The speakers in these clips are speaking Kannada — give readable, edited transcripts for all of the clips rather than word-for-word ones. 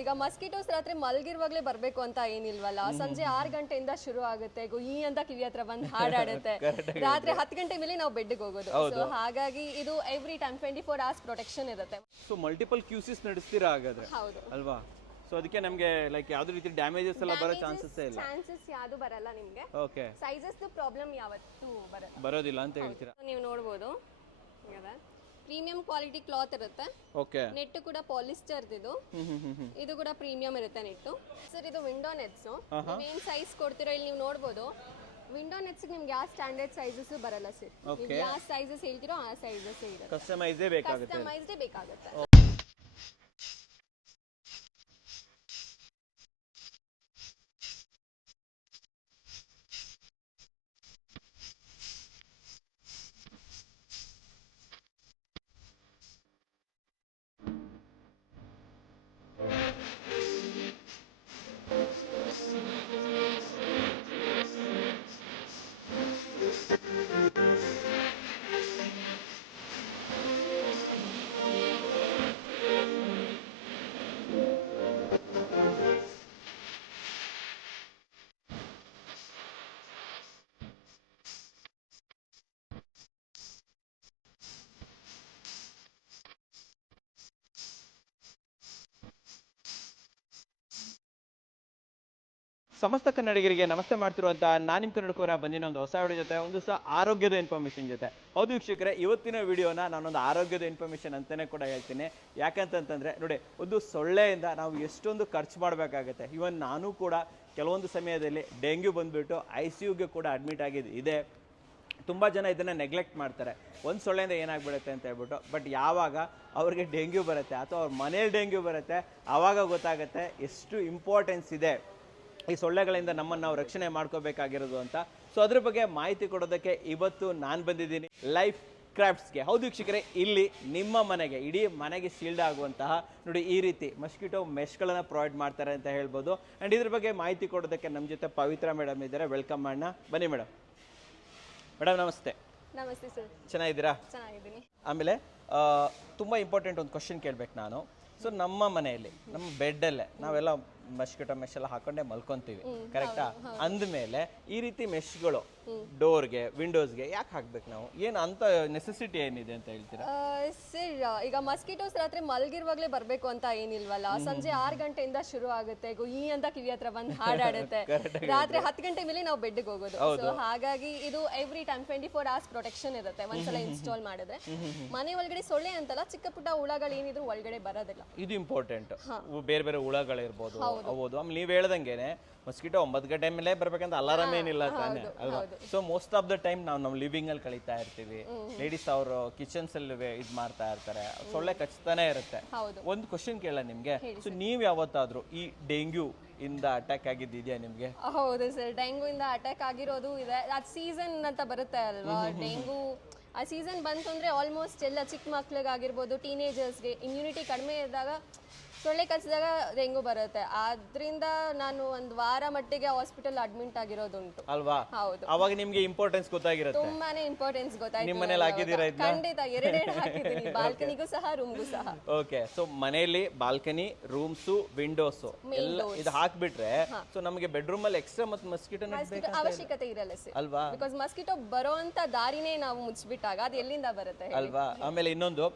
ಈಗ ಮಸ್ಕಿಟೋಸ್ ರಾತ್ರಿ ಮಲ್ಗಿರುವಾಗ್ಲೇ ಬರ್ಬೇಕು ಅಂತ ಏನಿಲ್ವಲ್ಲ. ಸಂಜೆ 6 ಗಂಟೆಯಿಂದ ಶುರು ಆಗುತ್ತೆ, ಈ ಅಂತ ಕಿವಿ ಹತ್ರ ಬಂದು ಹಾಡಾಡುತ್ತೆ. ರಾತ್ರಿ 10 ಗಂಟೆ ಮೇಲೆ ನಾವು ಬೆಡ್ಗೆ ಹೋಗೋದು. ಸೊ ಹಾಗಾಗಿ ಇದು ಎವ್ರಿ ಟೈಮ್ 24 hours ಪ್ರೊಟೆಕ್ಷನ್ ಇರುತ್ತೆ. ಸೊ ಮಲ್ಟಿಪಲ್ ಕ್ಯೂಸಿಸ್ ನಡೆಸ್ತೀರಾ ಹಾಗಾದ್ರೆ? ಹೌದು ಅಲ್ವಾ? ಸೊ ಅದಕ್ಕೆ ನಮಗೆ ಲೈಕ್ ಯಾವ್ದು ರೀತಿ ಡ್ಯಾಮೇಜಸ್ ಎಲ್ಲ ಬರೋ ಚಾನ್ಸಸ್ ಇಲ್ಲ. ಚಾನ್ಸಸ್ ಯಾವುದು ಬರಲ್ಲ ನಿಮಗೆ. ಓಕೆ, ಸೈಜಸ್ ಪ್ರಾಬ್ಲಮ್ ಯಾವತ್ತೂ ಬರೋದಿಲ್ಲ ಅಂತ ಹೇಳ್ತೀರಾ? ನೀವು ನೋಡಬಹುದು ಪ್ರೀಮಿಯಂ ಕ್ವಾಲಿಟಿ ಕ್ಲಾತ್ ಇರುತ್ತೆ. ಓಕೆ, ನೆಟ್ ಕೂಡ ಪಾಲಿಸ್ಟರ್ ಇದು ಕೂಡ ಪ್ರೀಮಿಯಂ ಇರುತ್ತೆ ನೆಟ್. ಸರ್ ಇದು ವಿಂಡೋ ನೆಟ್ಸ್. ಏನ್ ಸೈಜ್ ಕೊಡ್ತೀರೋ ಇಲ್ಲಿ ನೀವು ನೋಡಬಹುದು. ವಿಂಡೋ ನೆಟ್ಸ್ ನಿಮ್ಗೆ ಯಾವ ಸ್ಟ್ಯಾಂಡರ್ಡ್ ಸೈಜಸ್ ಬರಲ್ಲ ಸರ್. ನೀವು ಯಾವ ಸೈಜಸ್ ಹೇಳ್ತಿರೋ ಆ ಸೈಜಸ್ ಇರುತ್ತೆ. ಕಸ್ಟಮೈಸ್ಡೇ ಬೇಕಾಗುತ್ತೆ. ಕಸ್ಟಮೈಸ್ಡೇ ಬೇಕಾಗುತ್ತೆ. ಸಮಸ್ತ ಕನ್ನಡಿಗರಿಗೆ ನಮಸ್ತೆ ಮಾಡ್ತಿರುವಂತ ನಾನು ನಿಮ್ಮ ಕನ್ನಡಕರ ಬಂದಿನ ಒಂದು ಹೊಸ ವಿಡಿಯೋ ಜೊತೆ ಒಂದು ಸಹ ಆರೋಗ್ಯದ ಇನ್ಫಾರ್ಮೇಷನ್ ಜೊತೆ. ಹೌದು ವೀಕ್ಷಕರೇ, ಇವತ್ತಿನ ವಿಡಿಯೋನ ನಾನೊಂದು ಆರೋಗ್ಯದ ಇನ್ಫಾರ್ಮೇಷನ್ ಅಂತಾನೆ ಕೂಡ ಹೇಳ್ತೀನಿ. ಯಾಕಂತಂದ್ರೆ ನೋಡಿ, ಒಂದು ಸೊಳ್ಳೆಯಿಂದ ನಾವು ಎಷ್ಟೊಂದು ಖರ್ಚು ಮಾಡಬೇಕಾಗತ್ತೆ. ಇವನ್ ನಾನು ಕೂಡ ಕೆಲವೊಂದು ಸಮಯದಲ್ಲಿ ಡೆಂಗ್ಯೂ ಬಂದ್ಬಿಟ್ಟು ICUಗೆ ಕೂಡ ಅಡ್ಮಿಟ್ ಇದೆ. ತುಂಬ ಜನ ಇದನ್ನು ನೆಗ್ಲೆಕ್ಟ್ ಮಾಡ್ತಾರೆ. ಒಂದು ಸೊಳ್ಳೆಯಿಂದ ಏನಾಗ್ಬಿಡುತ್ತೆ ಅಂತ ಹೇಳ್ಬಿಟ್ಟು. ಬಟ್ ಯಾವಾಗ ಅವ್ರಿಗೆ ಡೆಂಗ್ಯೂ ಬರುತ್ತೆ ಅಥವಾ ಅವ್ರ ಮನೇಲಿ ಡೆಂಗ್ಯೂ ಬರುತ್ತೆ, ಆವಾಗ ಗೊತ್ತಾಗುತ್ತೆ ಎಷ್ಟು ಇಂಪಾರ್ಟೆನ್ಸ್ ಇದೆ ಈ ಸೊಳ್ಳೆಗಳಿಂದ ನಮ್ಮನ್ನು ನಾವು ರಕ್ಷಣೆ ಮಾಡ್ಕೋಬೇಕಾಗಿರೋದು ಅಂತ. ಸೊ ಅದ್ರ ಬಗ್ಗೆ ಮಾಹಿತಿ ಕೊಡೋದಕ್ಕೆ ಇವತ್ತು ನಾನು ಬಂದಿದ್ದೀನಿ ಲೈಫ್ ಕ್ರಾಫ್ಟ್ಸ್ಗೆ. ಹೌದು ವೀಕ್ಷಕರೇ, ಇಲ್ಲಿ ನಿಮ್ಮ ಮನೆಗೆ, ಇಡೀ ಮನೆಗೆ ಶೀಲ್ಡ್ ಆಗುವಂತಹ ನೋಡಿ ಈ ರೀತಿ ಮಸ್ಕಿಟೋ ಮೆಶ್ಗಳನ್ನು ಪ್ರೊವೈಡ್ ಮಾಡ್ತಾರೆ ಅಂತ ಹೇಳ್ಬೋದು. ಆ್ಯಂಡ್ ಇದ್ರ ಬಗ್ಗೆ ಮಾಹಿತಿ ಕೊಡೋದಕ್ಕೆ ನಮ್ಮ ಜೊತೆ ಪವಿತ್ರ ಮೇಡಮ್ ಇದ್ದಾರೆ. ವೆಲ್ಕಮ್ ಮಾಡೋಣ, ಬನ್ನಿ ಮೇಡಮ್. ಮೇಡಮ್ ನಮಸ್ತೆ. ನಮಸ್ತೆ ಸರ್. ಚೆನ್ನಾಗಿದ್ದೀರಾ? ಚೆನ್ನಾಗಿದ್ದೀನಿ. ಆಮೇಲೆ ತುಂಬ ಇಂಪಾರ್ಟೆಂಟ್ ಒಂದು ಕ್ವಶನ್ ಕೇಳಬೇಕು ನಾನು. ಸೊ ನಮ್ಮ ಮನೆಯಲ್ಲಿ ನಮ್ಮ ಬೆಡ್ಡಲ್ಲೇ ನಾವೆಲ್ಲ ಮಸ್ಕಿಟೋ ಮೆಶ್ ಎಲ್ಲ ಹಾಕೊಂಡೆ ಮಲ್ಕೊಂತೀವಿ, ಕರೆಕ್ಟಾ? ಅಂದಮೇಲೆ ಈ ರೀತಿ ಮೆಶ್ಗಳು ಡೋರ್ಗೆ ವಿಂಡೋಸ್ಗೆ ಯಾಕೆ ಹಾಕ್ಬೇಕು ನಾವು? ಏನು ಅಂತ ನೆಸೆಸಿಟಿ ಏನಿದೆ ಅಂತ ಹೇಳ್ತೀರಾ? ಸರ್ ಈಗ ಮಸ್ಕಿಟೋಸ್ ರಾತ್ರಿ ಮಲ್ಗಿರುವಾಗ್ಲೇ ಬರ್ಬೇಕು ಅಂತ ಏನಿಲ್ವಲ್ಲ. ಸಂಜೆ 6 ಗಂಟೆಯಿಂದ ಶುರು ಆಗುತ್ತೆ, ಈ ಅಂತ ಕಿವಿ ಹತ್ರ ಬಂದು ಹಾಡಾಡುತ್ತೆ. ರಾತ್ರಿ 10 ಗಂಟೆ ಮೇಲೆ ನಾವು ಬೆಡ್ಗೆ ಹೋಗೋದು. ಸೊ ಹಾಗಾಗಿ ಇದು ಎವ್ರಿ ಟೈಮ್ 24 hours ಪ್ರೊಟೆಕ್ಷನ್ ಇರುತ್ತೆ ಒಂದ್ಸಲ ಇನ್ಸ್ಟಾಲ್ ಮಾಡಿದ್ರೆ. ಮನೆ ಒಳಗಡೆ ಸೊಳ್ಳೆ ಅಂತಲ್ಲ, ಚಿಕ್ಕ ಪುಟ್ಟ ಹುಳಗಳು ಏನಿದ್ರು ಒಳಗಡೆ ಬರೋದಿಲ್ಲ. ಇದು ಇಂಪಾರ್ಟೆಂಟ್. ಬೇರೆ ಬೇರೆ ಹುಳಗಳಿರ್ಬೋದು, ಹೌದು. ಆಮೇಲೆ ನೀವು ಹೇಳ್ದಂಗೆನೆ ಮಸ್ಕಿಟೋ 9 ಗಂಟೆ ಮೇಲೆ ಬರ್ಬೇಕಂತ ಅಲಾರಾಮ್ ಏನಿಲ್ಲ ತಾನೆ, ಅಲ್ವಾ? So most of the time ನಾವು ನಮ್ಮ ಲಿವಿಂಗ್ ಅಲ್ಲಿ ಕಳೀತಾ ಇರ್ತೀವಿ. ಲೇಡೀಸ್ ಅವರು ಕಿಚನ್ಸ್ ಅಲ್ಲಿ ಇದು ಮಾಡ್ತಾ ಇರ್ತಾರೆ, ಸೊಳ್ಳೆ ಕಚ್ತಾನೆ ಇರುತ್ತೆ. ಒಂದು ಕ್ವಶನ್ ಕೇಳ ನಿಮ್ಗೆ, ಸೊ ನೀವ್ ಯಾವತ್ತಾದ್ರೂ ಈ ಡೆಂಗ್ಯೂ ಇಂದ ಅಟ್ಯಾಕ್ ಆಗಿದ್ಯಾ ನಿಮ್ಗೆ? ಹೌದು ಸರ್, ಡೆಂಗ್ಯೂ ಇಂದ ಅಟ್ಯಾಕ್ ಆಗಿರೋದು ಇದೆ. ಅದು ಸೀಸನ್ ಅಂತ ಬರುತ್ತೆ ಅಲ್ವಾ, ಡೆಂಗ್ಯೂ ಆ ಸೀಸನ್ ಬಂತು ಅಂದ್ರೆ ಆಲ್ಮೋಸ್ಟ್ ಎಲ್ಲ ಚಿಕ್ಕ ಮಕ್ಳಿಗಾಗಿರ್ಬೋದು, ಟೀನೇಜರ್ಸ್ಗೆ ಇಮ್ಯುನಿಟಿ ಕಡಿಮೆ ಇದ್ದಾಗ ಸೊಳ್ಳೆ ಕಚ್ಚಿದಾಗ ಡೆಂಗು ಬರುತ್ತೆ. ಆದ್ರಿಂದ ನಾನು ಒಂದು ವಾರ ಮಟ್ಟಿಗೆ ಹಾಸ್ಪಿಟಲ್ ಅಡ್ಮಿಟ್ ಆಗಿರೋದುಂಟು ಅಲ್ವಾ? ಹೌದು. ಅವಾಗ ನಿಮ್ಗೆ ಇಂಪಾರ್ಟೆನ್ಸ್ ಗೊತ್ತಾಗಿರುತ್ತೆ. ತುಂಬಾನೇ ಇಂಪಾರ್ಟೆನ್ಸ್ ಗೊತ್ತಾಯ್ತು. ನಿಮ್ಮ ಮನೇಲಿ ಹಾಕಿದ್ದೀರಾ ಇದನ್ನ? ಖಂಡಿತ, ಎರಡೆರಡು ಹಾಕಿದ್ದೀನಿ, ಬಾಲ್ಕನಿಗೂ ಸಹ ರೂಮ್ಗೂ ಸಹ. ಓಕೆ, ಸೊ ಮನೆಯಲ್ಲಿ ಬಾಲ್ಕನಿ, ರೂಮ್ಸ್, ವಿಂಡೋಸ್ ಎಲ್ಲ ಇದು ಹಾಕ್ಬಿಟ್ರೆ ಸೊ ನಮಗೆ ಬೆಡ್ರೂಮ್ ಅಲ್ಲಿ ಎಕ್ಸ್ಟ್ರಾ ಮತ್ತೆ ಮಸ್ಕಿಟೋ ಅವಶ್ಯಕತೆ ಇರಲ್ಲ ಸರ್, ಅಲ್ವಾ? ಬಿಕಾಸ್ ಮಸ್ಕಿಟೋ ಬರೋ ಅಂತ ದಾರಿನೇ ನಾವು ಮುಚ್ಚಿಬಿಟ್ಟಾಗ ಅದು ಎಲ್ಲಿಂದ ಬರುತ್ತೆ ಅಲ್ವಾ? ಆಮೇಲೆ ಇನ್ನೊಂದು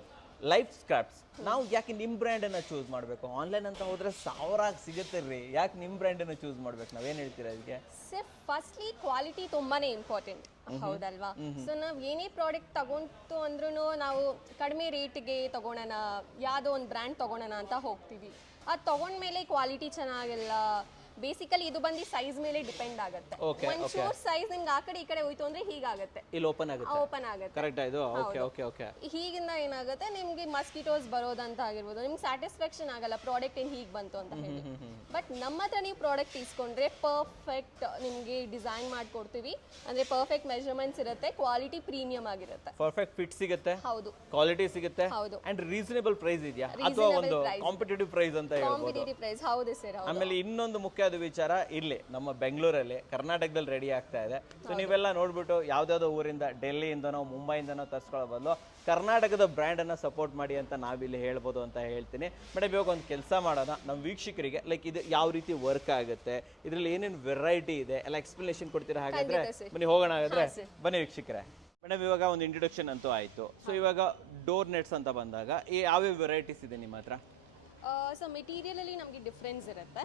ಲೈಫ್ ಸ್ಕ್ರಾಫ್ಟ್ಸ್, ನಾವು ಯಾಕೆ ನಿಮ್ಮ ಬ್ರ್ಯಾಂಡ್ ಅನ್ನ ಚೂಸ್ ಮಾಡಬೇಕು? ಆನ್ಲೈನ್ ಅಂತ ಹೋದ್ರೆ ಸಾವಿರಾಗಿ ಸಿಗುತ್ತೆ ರೀ, ಯಾಕೆ ನಿಮ್ಮ ಬ್ರ್ಯಾಂಡ್ ಅನ್ನ ಚೂಸ್ ಮಾಡ್ಬೇಕು? ನಾವೇನ್ ಹೇಳ್ತೀರಾ ಇದಕ್ಕೆ? ಸರ್ ಫಸ್ಟ್ಲಿ ಕ್ವಾಲಿಟಿ ತುಂಬಾನೇ ಇಂಪಾರ್ಟೆಂಟ್, ಹೌದಲ್ವಾ? ಸೊ ನಾವು ಏನೇ ಪ್ರಾಡಕ್ಟ್ ತಗೊಂತು ಅಂದ್ರೂ ನಾವು ಕಡಿಮೆ ರೇಟ್ಗೆ ತಗೊಳೋಣ, ಯಾವುದೋ ಒಂದು ಬ್ರ್ಯಾಂಡ್ ತಗೊಳೋಣ ಅಂತ ಹೋಗ್ತೀವಿ. ಅದು ತಗೊಂಡ್ಮೇಲೆ ಕ್ವಾಲಿಟಿ ಚೆನ್ನಾಗಿಲ್ಲ. ಬೇಸಿಕಲಿ ಇದು ಬಂದು ಸೈಜ್ ಮೇಲೆ ಡಿಪೆಂಡ್ ಆಗುತ್ತೆ. ಒಂಚೂರು ಸೈಜ್ ನಿಮ್ಗೆ ಆ ಕಡೆ ಈ ಕಡೆ ಹೋಯ್ತು ಅಂದ್ರೆ ಹೀಗಾಗುತ್ತೆ, ಇಲ್ಲಿ ಓಪನ್ ಆಗುತ್ತೆ. ಕರೆಕ್ಟ್ ಇದು. Okay okay okay. ಹೀಗಿಂದ ಏನಾಗುತ್ತೆ, ನಿಮ್ಗೆ ಮಸ್ಕಿಟೋಸ್ ಬರೋದಂತ ಆಗಿರ್ಬೋದು, ನಿಮ್ಗೆ ಸ್ಯಾಟಿಸ್ಫ್ಯಾಕ್ಷನ್ ಆಗಲ್ಲ ಪ್ರಾಡಕ್ಟ್ ಏನ್ ಹೀಗೆ ಬಂತು ಅಂತ ಹೇಳಿ. ಬಟ್ ನಮ್ಮ ಹತ್ರ ನೀವು ಪ್ರಾಡಕ್ಟ್ ಇಸ್ಕೊಂಡ್ರೆ ಪರ್ಫೆಕ್ಟ್ ನಿಮ್ಗೆ ಡಿಸೈನ್ ಮಾಡ್ಕೊಡ್ತೀವಿ. ಅಂದ್ರೆ ಪರ್ಫೆಕ್ಟ್ ಮೆಜರ್ಮೆಂಟ್ಸ್ ಇರುತ್ತೆ, ಕ್ವಾಲಿಟಿ ಪ್ರೀಮಿಯಂ ಆಗಿರುತ್ತೆ, ಪರ್ಫೆಕ್ಟ್ ಫಿಟ್ ಸಿಗುತ್ತೆ, ಹೌದು, ಕ್ವಾಲಿಟಿ ಸಿಗುತ್ತೆ, ಹೌದು, ಅಂಡ್ ರೀಸನಬಲ್ ಪ್ರೈಸ್ ಇದೆಯಾ ಅಥವಾ ಒಂದು ಕಾಂಪಿಟೇಟಿವ್ ಪ್ರೈಸ್ ಅಂತ ಹೇಳ್ಬೋದು? ಕಾಂಪಿಟೇಟಿವ್ ಪ್ರೈಸ್, ಹೌದು ಸರ್. ಆಮೇಲೆ ಇನ್ನೊಂದು ಮುಖ್ಯ ಮುಖ್ಯವಾದ ವಿಚಾರ ಇಲ್ಲಿ ನಮ್ಮ ಬೆಂಗಳೂರಲ್ಲಿ ಕರ್ನಾಟಕದಲ್ಲಿ ರೆಡಿ ಆಗ್ತಾ ಇದೆ. ಸೊ ನೀವೆಲ್ಲ ನೋಡ್ಬಿಟ್ಟು ಯಾವ್ದಾವ್ದೋ ಊರಿಂದ ಡೆಲ್ಲಿಯಿಂದನೋ ಮುಂಬೈಯಿಂದನೋ ತರಿಸ್ಕೊಳ್ಳೋ ಬದಲು ಕರ್ನಾಟಕದ ಬ್ರ್ಯಾಂಡನ್ನು ಸಪೋರ್ಟ್ ಮಾಡಿ ಅಂತ ನಾವಿಲ್ಲಿ ಹೇಳ್ಬೋದು ಅಂತ ಹೇಳ್ತೀನಿ. ಮೇಡಮ್ ಇವಾಗ ಒಂದು ಕೆಲಸ ಮಾಡೋಣ, ನಮ್ಮ ವೀಕ್ಷಕರಿಗೆ ಲೈಕ್ ಇದು ಯಾವ ರೀತಿ ವರ್ಕ್ ಆಗುತ್ತೆ, ಇದರಲ್ಲಿ ಏನೇನು ವೆರೈಟಿ ಇದೆ ಎಲ್ಲ ಎಕ್ಸ್ಪ್ಲನೇಷನ್ ಕೊಡ್ತೀರಾ? ಹಾಗಾದ್ರೆ ಬನ್ನಿ ಹೋಗೋಣ. ಹಾಗಾದ್ರೆ ಬನ್ನಿ ವೀಕ್ಷಕರೇ. ಮೇಡಮ್ ಇವಾಗ ಒಂದು ಇಂಟ್ರೊಡಕ್ಷನ್ ಅಂತೂ ಆಯಿತು. ಸೊ ಇವಾಗ ಡೋರ್ ನೆಟ್ಸ್ ಅಂತ ಬಂದಾಗ ಯಾವ್ಯಾವ ವೆರೈಟೀಸ್ ಇದೆ ನಿಮ್ಮ ಹತ್ರ? ಸೊ ಮೆಟೀರಿಯಲ್ ಅಲ್ಲಿ ನಮಗೆ ಡಿಫ್ರೆನ್ಸ್ ಇರುತ್ತೆ.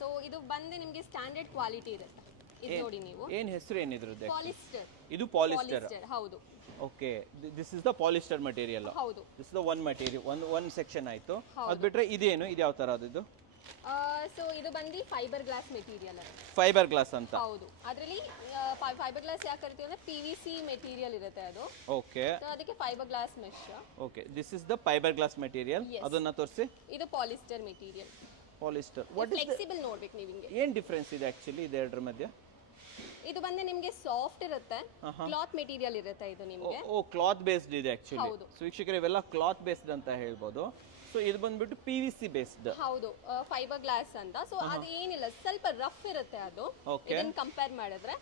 ಸೊ ಇದು ಬಂದು ನಿಮಗೆ ಸ್ಟ್ಯಾಂಡರ್ಡ್ ಕ್ವಾಲಿಟಿ ಇರುತ್ತೆ. ಇದು ನೋಡಿ ನೀವು, ಏನ್ ಹೆಸರು ಏನಿದ್ರದ್ದು? ಪಾಲಿಸ್ಟರ್. ಇದು ಪಾಲಿಸ್ಟರ್. ಹೌದು. Okay, this is the polyester material. ಹೌದು. This the one material, one section ಆಯ್ತು. ಅದು ಬಿಟ್ರೆ ಇದೇನು, ಇದು ಯಾವ ತರ ಅದು? ಸೊ ಇದು ಬಂದು fibre glass material. Fibre glass ಅಂತ? ಹೌದು. ಅದರಲ್ಲಿ ಫೈಬರ್ ಗ್ಲಾಸ್ ಯಾಕೆ ಕರಿತೀವಿ ಅಂದ್ರೆ PVC ಮೆಟೀರಿಯಲ್ ಇರುತ್ತೆ ಅದು. ಓಕೆ, ಸೊ ಅದಕ್ಕೆ fibre glass mesh. Okay, this is the fibre glass material. ಅದನ್ನ ತೋರಿಸಿ. ಇದು ಪಾಲಿಸ್ಟರ್ ಮೆಟೀರಿಯಲ್. ಪಾಲಿಸ್ಟರ್ ಫ್ಲೆಕ್ಸಿಬಲ್ ನೋಡ್ಬೇಕು ನೀವು ಹಿಂಗೆ. ಏನ್ ಡಿಫರೆನ್ಸ್ ಇದೆ ಆಕ್ಚುಲಿ ಇದೆರಡರ ಮಧ್ಯೆ? ಇದು ಬಂದು ನಿಮಗೆ ಸಾಫ್ಟ್ ಇರುತ್ತೆ, ಕ್ಲಾತ್ ಮೆಟೀರಿಯಲ್ ಇರುತ್ತೆ ಇದು ನಿಮಗೆ. ಓ, ಕ್ಲಾತ್ ಬೇಸ್ಡ್ ಇದೆ ಆಕ್ಚುಲಿ. ಸೊ ವೀಕ್ಷಕರೇ ಇವೆಲ್ಲ ಕ್ಲಾತ್ ಬೇಸ್ಡ್ ಅಂತ ಹೇಳ್ಬೋದು. ಸೊ ಇದು ಬಂದ್ಬಿಟ್ಟು PVC ಬೇಸ್ಡ್. ಹೌದು, ಫೈಬರ್ ಗ್ಲಾಸ್ ಅಂತ. ಸೊ ಅದು ಏನಿಲ್ಲ, ಸ್ವಲ್ಪ ರಫ್ ಇರುತ್ತೆ ಅದು. ಇದನ್ನ ಕಂಪೇರ್ ಮಾಡಿದ್ರೆ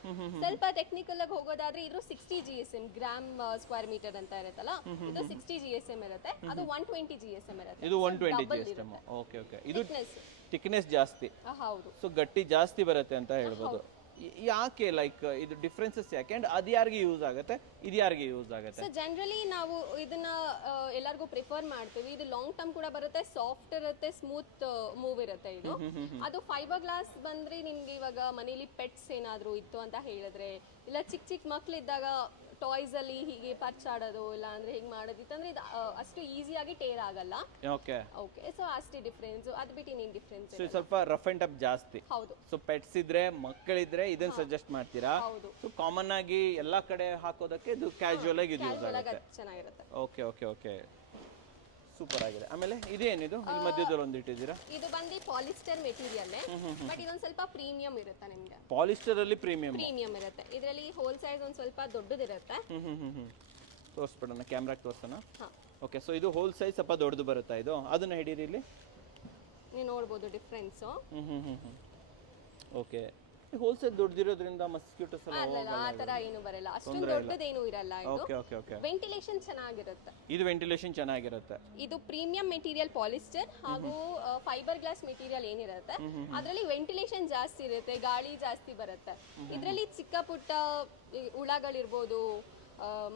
ಸ್ವಲ್ಪ ಟೆಕ್ನಿಕಲ್ ಆಗಿ ಹೋಗೋದಾದ್ರೆ ಇದು 60 GSM ಗ್ರಾಮ್ ಸ್ಕ್ವೇರ್ ಮೀಟರ್ ಅಂತ ಇರುತ್ತಲ್ಲ, ಇದು 60 GSM ಇರುತ್ತೆ. ಅದು 120 GSM ಇರುತ್ತೆ. ಇದು 120 GSM. ಓಕೆ ಓಕೆ, ಇದು ಥಿಕ್ನೆಸ್ ಜಾಸ್ತಿ. ಹೌದು. ಸೊ ಗಟ್ಟಿ ಜಾಸ್ತಿ ಬರುತ್ತೆ ಅಂತ ಹೇಳ್ಬೋದು. ಯಾಕೆ ಲೈಕ್ ಇದು ಡಿಫ್ರೆನ್ಸಸ್ ಯಾಕೆ, ಅಂಡ್ ಅದು ಯಾರಿಗೆ ಯೂಸ್ ಆಗುತ್ತೆ, ಇದು ಯಾರಿಗೆ ಯೂಸ್ ಆಗುತ್ತೆ? ಸೊ ಜನರಲಿ ನಾವು ಇದನ್ನ ಎಲ್ಲರಿಗೂ ಪ್ರಿಫರ್ ಮಾಡ್ತೀವಿ. ಇದು ಲಾಂಗ್ ಟರ್ಮ್ ಕೂಡ ಬರುತ್ತೆ, ಸಾಫ್ಟ್ ಇರುತ್ತೆ, ಸ್ಮೂತ್ ಮೂವ್ ಇರುತ್ತೆ ಇದು. ಅದು ಫೈಬರ್ ಗ್ಲಾಸ್ ಬಂದ್ರೆ ನಿಮ್ಗೆ ಇವಾಗ ಮನೇಲಿ ಪೆಟ್ಸ್ ಏನಾದ್ರು ಇತ್ತು ಅಂತ ಹೇಳಿದ್ರೆ, ಇಲ್ಲ ಚಿಕ್ಕ ಚಿಕ್ಕ ಮಕ್ಳಿದ್ದಾಗ ಟಾಯ್ಸ್ ಅಲ್ಲಿ ಹೀಗೆ ಪರ್ಚಾಡೋದು ಇಲ್ಲ ಅಂದ್ರೆ ಹೀಗೆ ಮಾಡೋದಿತ್ತಂದ್ರೆ ಇದು ಅಷ್ಟು ಈಸಿಯಾಗಿ ಟೇರ್ ಆಗಲ್ಲ. ಓಕೆ ಓಕೆ, ಸೊ ಅಷ್ಟೇ ಡಿಫ್ರೆನ್ಸ್. ಅದು ಬಿಟ್ಟು ಇನ್ನೇನು ಡಿಫ್ರೆನ್ಸ್? ಸೊ ಸ್ವಲ್ಪ ರಫ್ ಅಂಡ್ ಟಫ್ ಜಾಸ್ತಿ. ಹೌದು. ಸೊ ಪೆಟ್ಸ್ ಇದ್ರೆ, ಮಕ್ಕಳಿದ್ರೆ ಇದನ್ನ ಸಜೆಸ್ಟ್ ಮಾಡ್ತೀರಾ? ಹೌದು. ಸೊ ಕಾಮನ್ ಆಗಿ ಎಲ್ಲಾ ಕಡೆ ಹಾಕೋದಕ್ಕೆ ಇದು ಕ್ಯಾಶುವಲ್ ಆಗಿ ಇದು ಯೂಸ್ ಆಗುತ್ತೆ. ಚೆನ್ನಾಗಿರುತ್ತೆ. ಓಕೆ ಓಕೆ ಓಕೆ, ಸೂಪರ್ ಆಗಿದೆ. ಆಮೇಲೆ ಇದೇನಿದು ಇಲ್ಲಿ ಮಧ್ಯದಲ್ಲಿ ಒಂದು ಇಟ್ಟಿದ್ದೀರಾ? ಇದು ಬಂದು ಪಾಲಿಸ್ಟರ್ ಮೆಟೀರಿಯಲ್, ಬಟ್ ಇದೊಂದು ಸ್ವಲ್ಪ ಪ್ರೀಮಿಯಂ ಇರುತ್ತೆ ನಿಮಗೆ. ಪಾಲಿಸ್ಟರ್ ಅಲ್ಲಿ ಪ್ರೀಮಿಯಂ ಇರುತ್ತೆ. ಇದರಲ್ಲಿ ಹೋಲ್ ಸೈಜ್ ಒಂದು ಸ್ವಲ್ಪ ದೊಡ್ಡದಿರುತ್ತೆ. ತೋರಿಸ್ಬಿಡೋಣ, ಕ್ಯಾಮ್ರಾಗೆ ತೋರ್ಸೋಣ. ಓಕೆ, ಸೊ ಇದು ಹೋಲ್ ಸೈಜ್ ಸ್ವಲ್ಪ ದೊಡ್ಡದು ಬರುತ್ತಾ ಇದು? ಅದನ್ನ ಹಿಡೀರಿ ಇಲ್ಲಿ, ನೀವು ನೋಡ್ಬೋದು ಡಿಫ್ರೆನ್ಸ್. ಓಕೆ, ಹೋಲ್ಸೇಲ್ ದೊಡ್ಡದಿರೋದ್ರಿಂದ ಮಸ್ಕಿಟೋಸ್ ಎಲ್ಲ ಅಲ್ಲ, ಆ ತರ ಏನು ಬರಲ್ಲ, ಅಷ್ಟೊಂದು ದೊಡ್ಡದೇನು ಇರಲ್ಲ. ಓಕೆ ಓಕೆ ಓಕೆ, ವೆಂಟಿಲೇಷನ್ ಚೆನ್ನಾಗಿರುತ್ತೆ. ಇದು ವೆಂಟಿಲೇಷನ್ ಚೆನ್ನಾಗಿರುತ್ತೆ. ಇದು ಪ್ರೀಮಿಯಂ ಮೆಟೀರಿಯಲ್ ಪಾಲಿಸ್ಟರ್ ಹಾಗೂ ಫೈಬರ್ ಗ್ಲಾಸ್ ಮೆಟೀರಿಯಲ್ ಏನಿರುತ್ತೆ ಅದರಲ್ಲಿ ವೆಂಟಿಲೇಷನ್ ಜಾಸ್ತಿ ಇರುತ್ತೆ, ಗಾಳಿ ಜಾಸ್ತಿ ಬರುತ್ತೆ. ಇದರಲ್ಲಿ ಚಿಕ್ಕ ಪುಟ್ಟ ಹುಳಗಳಿರ್ಬೋದು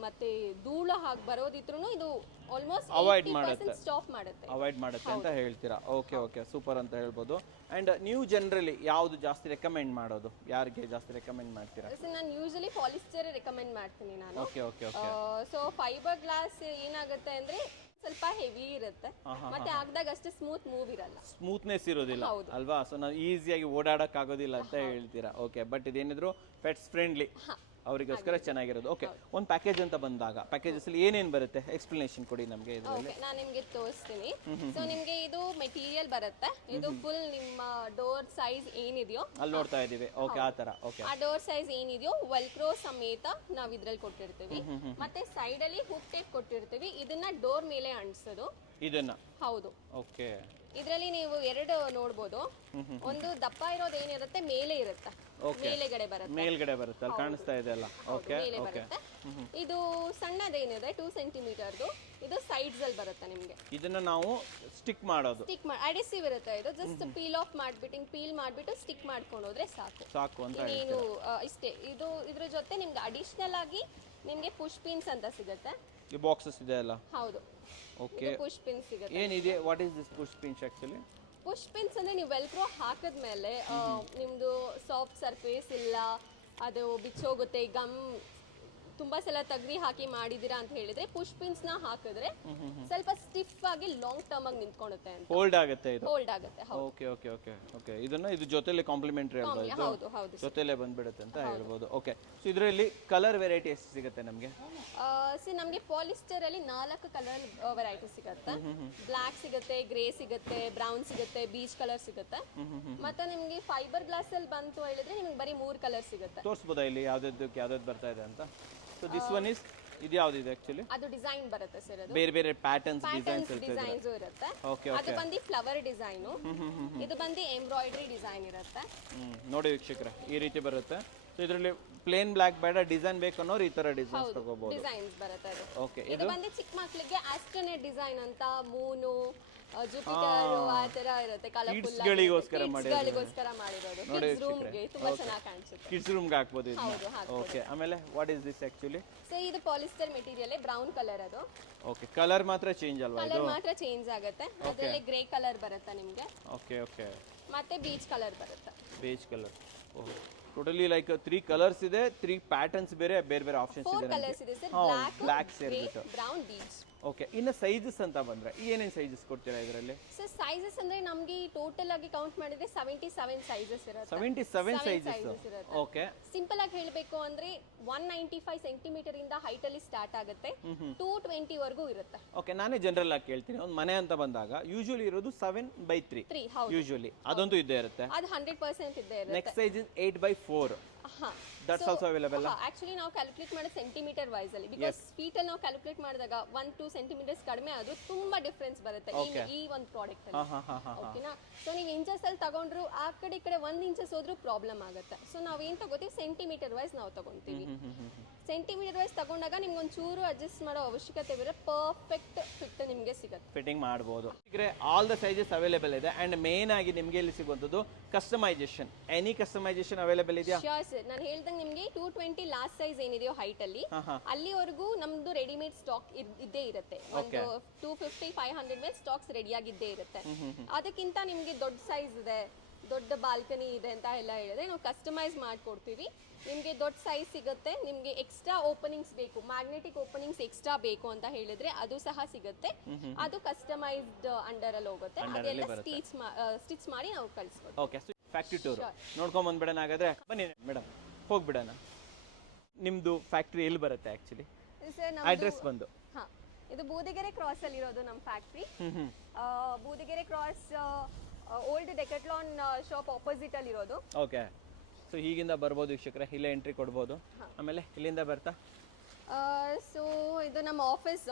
ಮತ್ತೆ ಧೂಳು ಹಾಗೆ ಬರೋದಿದ್ರು ಇದು ಆಲ್ಮೋಸ್ಟ್ ಅವಾಯ್ಡ್ ಮಾಡುತ್ತೆ, ಸ್ಟಾಪ್ ಮಾಡುತ್ತೆ, ಅವಾಯ್ಡ್ ಮಾಡುತ್ತೆ ಅಂತ ಹೇಳ್ತೀರಾ? ಓಕೆ ಓಕೆ, ಸೂಪರ್ ಅಂತ ಹೇಳ್ಬೋದು. ಅಂಡ್ ನೀವು ಜನರಲಿ ಯಾವುದು ಜಾಸ್ತಿ ರೆಕಮೆಂಡ್ ಮಾಡೋದು, ಯಾರಿಗೆ ಜಾಸ್ತಿ ರೆಕಮೆಂಡ್ ಮಾಡ್ತೀರಾ? ನಾನು ಯೂಶಲಿ ಪಾಲಿಸ್ಟರ್ ರೆಕಮೆಂಡ್ ಮಾಡ್ತೀನಿ ನಾನು. Okay okay okay. So fibre glass ಏನಾಗುತ್ತೆ ಅಂದ್ರೆ ಸ್ವಲ್ಪ ಹೆವಿ ಇರುತ್ತೆ, ಮತ್ತೆ ಆಗದಾಗ ಅಷ್ಟೇ ಸ್ಮೂತ್ ಮೂವ್ ಇರಲ್ಲ, ಸ್ಮೂತ್ನೆಸ್ ಇರೋದಿಲ್ಲ ಅಲ್ವಾ? ಸೊ ನಾವು ಈಸಿಯಾಗಿ ಓಡಾಡಕ್ ಆಗೋದಿಲ್ಲ ಅಂತ ಹೇಳ್ತೀರಾ? ಓಕೆ, ಬಟ್ ಇದೇನಿದ್ರು ಪೆಟ್ಸ್ ಫ್ರೆಂಡ್ಲಿ, ಅವರಿಗೋಸ್ಕರ ಚೆನ್ನಾಗಿರೋದು. ಓಕೆ, ಒಂದು ಪ್ಯಾಕೇಜ್ ಅಂತ ಬಂದಾಗ ಪ್ಯಾಕೇಜಸ್ ಅಲ್ಲಿ ಏನೇನು ಬರುತ್ತೆ ಎಕ್ಸ್ಪ್ಲನೇಷನ್ ಕೊಡಿ ನಮಗೆ ಇದರಲ್ಲಿ. ನಾನು ನಿಮಗೆ ತೋರಿಸ್ತೀನಿ. ಸೊ ನಿಮಗೆ ಇದು ಮೆಟೀರಿಯಲ್ ಬರುತ್ತೆ, ಇದು ಫುಲ್ ನಿಮ್ಮ ಡೋರ್ ಸೈಜ್ ಏನಿದೆಯೋ ಅಲ್ಲಿ ನೋಡ್ತಾ ಇದೀವಿ. ಓಕೆ, ಆ ತರ. ಓಕೆ, ಆ ಡೋರ್ ಸೈಜ್ ಏನಿದೆಯೋ ವೆಲ್ಕ್ರೋ ಸಮೇತ ನಾವು ಇದ್ರಲ್ಲಿ ಕೊಟ್ಟಿರ್ತೀವಿ. ಮತ್ತೆ ಸೈಡ್ ಅಲ್ಲಿ ಹುಕ್ ಟೇಪ್ ಕೊಟ್ಟಿರ್ತೀವಿ, ಇದನ್ನ ಡೋರ್ ಮೇಲೆ ಅಂಟಿಸೋದು ಇದನ್ನ. ಹೌದು. ಓಕೆ, ಇದರಲ್ಲಿ ನೀವು ಎರಡು ನೋಡಬಹುದು. ಒಂದು ದಪ್ಪ ಇರೋದು ಏನಿರುತ್ತೆ ಮೇಲೆ ಇರುತ್ತೆ, ಮೇಲೆಗಡೆ ಬರುತ್ತೆ, ಮೇಲ್ಗಡೆ ಬರುತ್ತೆ, ಅಲ್ಲಿ ಕಾಣಿಸ್ತಾ ಇದೆ ಅಲ್ಲ. Okay okay. ಇದು ಸಣ್ಣದೇನಿದೆ 2 ಸೆಂಟಿಮೀಟರ್ದು, ಇದು ಸೈಡ್ಸ್ ಅಲ್ಲಿ ಬರುತ್ತೆ ನಿಮಗೆ. ಇದನ್ನ ನಾವು ಸ್ಟಿಕ್ ಮಾಡೋದು, ಅಡಿಸಿವ್ ಇರುತ್ತೆ ಇದು. ಜಸ್ಟ್ ಪೀಲ್ ಆಫ್ ಮಾಡ್ಬಿಟ್ಟು ಪೀಲ್ ಮಾಡ್ಬಿಟ್ಟು ಸ್ಟಿಕ್ ಮಾಡ್ಕೊಂಡು ಹೋದ್ರೆ ಸಾಕು ಅಂತ ನೀನು ಇಷ್ಟೇ. ಇದು ಇದ್ರ ಜೊತೆ ನಿಮ್ಗೆ ಅಡಿಷನಲ್ ಆಗಿ ನಿಮ್ಗೆ ಪುಷ್ ಪಿನ್ಸ್ ಅಂತ ಸಿಗುತ್ತೆ. ಈ ಬಾಕ್ಸಸ್ ಇದೆ ಅಲ್ಲ? ಹೌದು. ಓಕೆ, ಪುಷ್ ಪಿನ್ಸ್ ಸಿಗುತ್ತೆ. ಏನಿದೆ, what is this push pins actually? Push pins ಅಂದ್ರೆ ನೀವು ವೆಲ್ಕ್ರೋ ಹಾಕಿದ್ಮೇಲೆ ನಿಮ್ದು ಸಾಫ್ಟ್ ಸರ್ಫೇಸ್ ಇಲ್ಲ, ಅದು ಬಿಚ್ಚೋಗುತ್ತೆ, ಗಮ್ ತುಂಬಾ ಸಲ ತೆಗ್ದು ಹಾಕಿ ಮಾಡಿದೀರಾ ಅಂತ ಹೇಳಿದ್ರೆ ಪುಷ್ ಪಿನ್ಸ್ ನ ಹಾಕಿದ್ರೆ ಸ್ವಲ್ಪ ಸ್ಟಿಫ್ ಆಗಿ ಲಾಂಗ್ ಟರ್ಮ್ ಆಗಿ ನಿಂತ್ಕೊಳ್ಳುತ್ತೆ ಅಂತ. ಹೋಲ್ಡ್ ಆಗುತ್ತೆ ಇದು? ಹೋಲ್ಡ್ ಆಗುತ್ತೆ. Okay okay okay okay. ಇದನ್ನ ಇದು ಜೊತೆಲಿ ಕಾಂಪ್ಲಿಮೆಂಟರಿ ಅಲ್ವಾ ಇದು? ಹೌದು ಹೌದು, ಜೊತೆಲೇ ಬಂದ್ಬಿಡುತ್ತೆ ಅಂತ ಹೇಳ್ಬೋದು. ಓಕೆ, ಸೊ ಇದರಲ್ಲಿ ಕಲರ್ ವೆರೈಟಿ ಎಷ್ಟು ಸಿಗುತ್ತೆ ನಮಗೆ? ನಮಗೆ ಪಾಲಿಸ್ಟರ್ ಅಲ್ಲಿ 4 ಕಲರ್ ವೆರೈಟಿ ಸಿಗುತ್ತೆ. ಬ್ಲಾಕ್ ಸಿಗುತ್ತೆ, ಗ್ರೇ ಸಿಗುತ್ತೆ, ಬ್ರೌನ್ ಸಿಗುತ್ತೆ, ಬೀಚ್ ಕಲರ್ ಸಿಗುತ್ತೆ. ಮತ್ತೆ ನಿಮಗೆ ಫೈಬರ್ ಗ್ಲಾಸ್ ಅಲ್ಲಿ ಬಂತು ಹೇಳಿದ್ರೆ ನಿಮಗೆ ಬರೀ 3 ಕಲರ್ ಸಿಗುತ್ತೆ. ತೋರಿಸಬಹುದಾ ಇಲ್ಲಿ ಯಾವ್ದು ಬರ್ತಾ ಇದೆ ಅಂತ? ಸೊ ದಿಸ್ ಒನ್ ಇಸ್ ಇದು ಯಾವ್ದಿದೆ ಆಕ್ಚುಲಿ? ಅದು ಡಿಸೈನ್ ಬರುತ್ತೆ ಸರ್. ಅದು ಬೇರೆ ಬೇರೆ ಪ್ಯಾಟರ್ನ್ಸ್ ಡಿಸೈನ್ಸ್ ಡಿಸೈನ್ಸ್ ಇರುತ್ತೆ. ಓಕೆ ಅದು ಓಕೆ. ಬಂದು ಫ್ಲವರ್ ಡಿಸೈನು, ಇದು ಬಂದು ಎಂಬ್ರಾಯ್ಡ್ರಿ ಡಿಸೈನ್ ಇರುತ್ತೆ. ನೋಡಿ ವೀಕ್ಷಕರೇ, ಈ ರೀತಿ ಬರುತ್ತೆ. ಸೊ ಇದರಲ್ಲಿ ಪ್ಲೇನ್ ಬ್ಲಾಕ್ ಬೇಡ, ಡಿಸೈನ್ ಬೇಕು ಅನ್ನೋರು ಈ ತರ ಡಿಸೈನ್ಸ್ ತಗೋಬಹುದು. ಡಿಸೈನ್ಸ್ ಬರುತ್ತೆ ಅದು. ಓಕೆ. ಇದು ಬಂದು ಚಿಕ್ಕ ಮಕ್ಕಳಿಗೆ ಆಸ್ಟ್ರೋನೆಟ್ ಡಿಸೈನ್ ಅಂತ, ಮೂನು, ಜುಪಿಟರ್ ಆ ತರ ಇರುತ್ತೆ. ಕಲರ್ಫುಲ್ ಗಳಿಗೋಸ್ಕರ ಗಳಿಗೋಸ್ಕರ ಮಾಡಿರೋದು. ಕಿಡ್ಸ್ ರೂಮ್ಗೆ ತುಂಬಾ ಚೆನ್ನಾಗಿ ಕಾಣಿಸುತ್ತೆ. ಕಿಡ್ಸ್ ರೂಮ್ಗೆ ಹಾಕ್ಬೋದು ಇದನ್ನ. ಹೌದು, ಹಾಕ್ಬೋದು. ಓಕೆ. ಆಮೇಲೆ what is this actually? So ಇದು ಪಾಲಿಸ್ಟರ್ ಮೆಟೀರಿಯಲ್, ಬ್ರೌನ್ ಕಲರ್ ಅದು. ಓಕೆ. ಕಲರ್ ಮಾತ್ರ ಚೇಂಜ್ ಅಲ್ವಾ ಇದು? ಕಲರ್ ಮಾತ್ರ ಚೇಂಜ್ ಆಗುತ್ತೆ. ಅದರಲ್ಲಿ ಗ್ರೇ ಕಲರ್ ಬರುತ್ತೆ ನಿಮಗೆ. Okay okay. ಮತ್ತೆ ಬೀಚ್ ಕಲರ್ ಬರುತ್ತೆ. Beige colour. Oh, totally like 3 colours ಇದೆ, 3 ಪ್ಯಾಟರ್ನ್ಸ್ ಬೇರೆ ಬೇರೆ ಬೇರೆ ಆಪ್ಷನ್ಸ್ 4 ಇದೆ. ಕಲರ್ಸ್ ಇದೆ ಸರ್. ಬ್ಲಾಕ್ ಸೇರ್ಬಿಟ್ಟು. Brown, beach. ಓಕೆ. ಇನ್ನು ಸೈಜಸ್ ಅಂತ ಬಂದ್ರೆ ಏನೇನು ಸೈಜಸ್ ಕೊಡ್ತೀರಾ ಇದರಲ್ಲಿ? ಸರ್ ಸೈಜಸ್ ಅಂದ್ರೆ ನಮಗೆ ಟೋಟಲ್ ಆಗಿ ಕೌಂಟ್ ಮಾಡಿದ್ರೆ 77 ಸೈಜಸ್ ಇರುತ್ತೆ. 77 ಸೈಜಸ್. ಇರುತ್ತೆ. ಓಕೆ. ಸಿಂಪಲ್ ಆಗಿ ಹೇಳಬೇಕು ಅಂದ್ರೆ 195 ಸೆಂಟಿಮೀಟರ್ ಇಂದ ಹೈಟ್ ಅಲ್ಲಿ ಸ್ಟಾರ್ಟ್ ಆಗುತ್ತೆ, 220 ವರೆಗೂ ಇರುತ್ತೆ. ಓಕೆ. ನಾನೇ ಜನರಲ್ ಆಗಿ ಕೇಳ್ತೀನಿ, ಒಂದು ಮನೆ ಅಂತ ಬಂದಾಗ ಯೂಶುವಲಿ ಇರೋದು 7/3 ಹೌದು. ಯೂಶುವಲಿ ಅದಂತೂ ಇದ್ದೇ ಇರುತ್ತೆ. ಅದು 100% ಇದ್ದೇ ಇರುತ್ತೆ. Next size is 8/4. That's also available. Actually ನಾವು ಕ್ಯಾಲ್ಕುಲೇಟ್ ಮಾಡೋದು ಸೆಂಟಿಮೀಟರ್ ವೈಸ್ ಅಲ್ಲಿ, ಬಿಕಾಸ್ ಫೀಟ್ ಅಲ್ಲಿ ನಾವು ಕ್ಯಾಲ್ಕುಲೇಟ್ ಮಾಡಿದಾಗ 1-2 ಸೆಂಟಿಮೀಟರ್ಸ್ ಕಡಿಮೆ ಆದ್ರೂ ತುಂಬಾ ಡಿಫರೆನ್ಸ್ ಬರುತ್ತೆ ಈ ಒಂದು ಪ್ರಾಡಕ್ಟ್ ಅಲ್ಲಿ. ಓಕೆನಾ? ಸೊ ನೀವು ಇಂಚಸ್ ಅಲ್ಲಿ ತಗೊಂಡ್ರು ಆ ಕಡೆ ಈ ಕಡೆ 1 ಇಂಚಸ್ ಹೋದ್ರೂ ಪ್ರಾಬ್ಲಮ್ ಆಗುತ್ತೆ. ಸೊ ನಾವೇನ್ ತಗೋತೀವಿ, ಸೆಂಟಿಮೀಟರ್ ವೈಸ್ ನಾವು ತಗೊಂತೀವಿ. ಸೆಂಟಿಮೀಟರ್ ವೈಸ್ ತಗೊಂಡಾಗ ನಿಮ್ಗೆ ಒಂದು ಚೂರು ಅಡ್ಜಸ್ಟ್ ಮಾಡೋ ಅವಶ್ಯಕತೆ ಇದ್ರೆ ಪರ್ಫೆಕ್ಟ್ ಫಿಟ್ ನಿಮಗೆ ಸಿಗುತ್ತೆ. ಫಿಟ್ಟಿಂಗ್ ಮಾಡಬಹುದು. ಆಲ್ ದ ಸೈಜಸ್ ಅವೈಲೇಬಲ್ ಇದೆ. ಅಂಡ್ ಮೇನ್ ಆಗಿ ನಿಮಗೆ ಇಲ್ಲಿ ಸಿಗುವಂತದ್ದು ಕಸ್ಟಮೈಸೇಷನ್. ಎನಿ ಕಸ್ಟಮೈಸೇಷನ್ ಅವೈಲೇಬಲ್ ಇದೆಯಾ? Sure sir. ನಾನು ಹೇಳ್ದಂಗೆ ನಿಮಗೆ 220 ಲಾಸ್ಟ್ ಸೈಜ್ ಏನಿದೆಯೋ ಹೈಟ್ ಅಲ್ಲಿ, ಅಲ್ಲಿವರೆಗೂ ನಮ್ದು ರೆಡಿಮೇಡ್ ಸ್ಟಾಕ್ ಇದ್ದೇ ಇರುತ್ತೆ. ಒಂದು 250-500 ಮೇಲೆ ಸ್ಟಾಕ್ಸ್ ರೆಡಿ ಆಗಿದ್ದೇ ಇರುತ್ತೆ. ಅದಕ್ಕಿಂತ ನಿಮ್ಗೆ ದೊಡ್ಡ ಸೈಜ್ ಇದೆ, ದೊಡ್ಡ ಬಾಲ್ಕನಿ ಇದೆ ಅಂತ ಎಲ್ಲ ಹೇಳಿದ್ರೆ ನಾವು ಕಸ್ಟಮೈಸ್ ಮಾಡ್ಕೊಡ್ತೀವಿ. ನಿಮಗೆ ದೊಡ್ಡ ಸೈಜ್ ಸಿಗುತ್ತೆ. ನಿಮಗೆ ಎಕ್ಸ್ಟ್ರಾ ಓಪನಿಂಗ್ಸ್ ಬೇಕು, ಮ್ಯಾಗ್ನೆಟಿಕ್ ಓಪನಿಂಗ್ಸ್ ಎಕ್ಸ್ಟ್ರಾ ಬೇಕು ಅಂತ ಹೇಳಿದ್ರೆ ಅದು ಸಹ ಸಿಗುತ್ತೆ. ಅದು ಕಸ್ಟಮೈಸ್ಡ್ ಅಂಡರ್ ಅಲ್ಲಿ ಹೋಗುತ್ತೆ. ಅದೆಲ್ಲ ಸ್ಟಿಚ್ ಮಾಡಿ ನಾವು ಕಳಿಸ್ಕೊಡ್ತೀವಿ. ಓಕೆ. ಫ್ಯಾಕ್ಟ್ರಿ ಟೂರ್ ನೋಡ್ಕೊಂಡ್ ಬಂದ್ಬಿಡೋಣ ಹಾಗಾದ್ರೆ. ಬನ್ನಿ ಮೇಡಮ್, ಹೋಗ್ಬಿಡೋಣ. ನಿಮ್ದು ಫ್ಯಾಕ್ಟ್ರಿ ಎಲ್ಲಿ ಬರುತ್ತೆ ಆಕ್ಚುಲಿ? ಸರ್ ಅಡ್ರೆಸ್ ಬಂದು ಇದು ಬೂದಿಗೆರೆ ಕ್ರಾಸ್ ಅಲ್ಲಿ ಇರೋದು ನಮ್ಮ factory. Budigere cross old Decathlon shop opposite ಅಲ್ಲಿ ಇರೋದು. ಓಕೆ. ಸೊ ಹೀಗಿಂದ ಬರ್ಬೋದು ವೀಕ್ಷಕರೇ, ಇಲ್ಲೇ ಎಂಟ್ರಿ ಕೊಡ್ಬೋದು. ಆಮೇಲೆ ಇಲ್ಲಿಂದ ಬರ್ತಾ ಸೊ ಇದು ನಮ್ಮ ಆಫೀಸ್.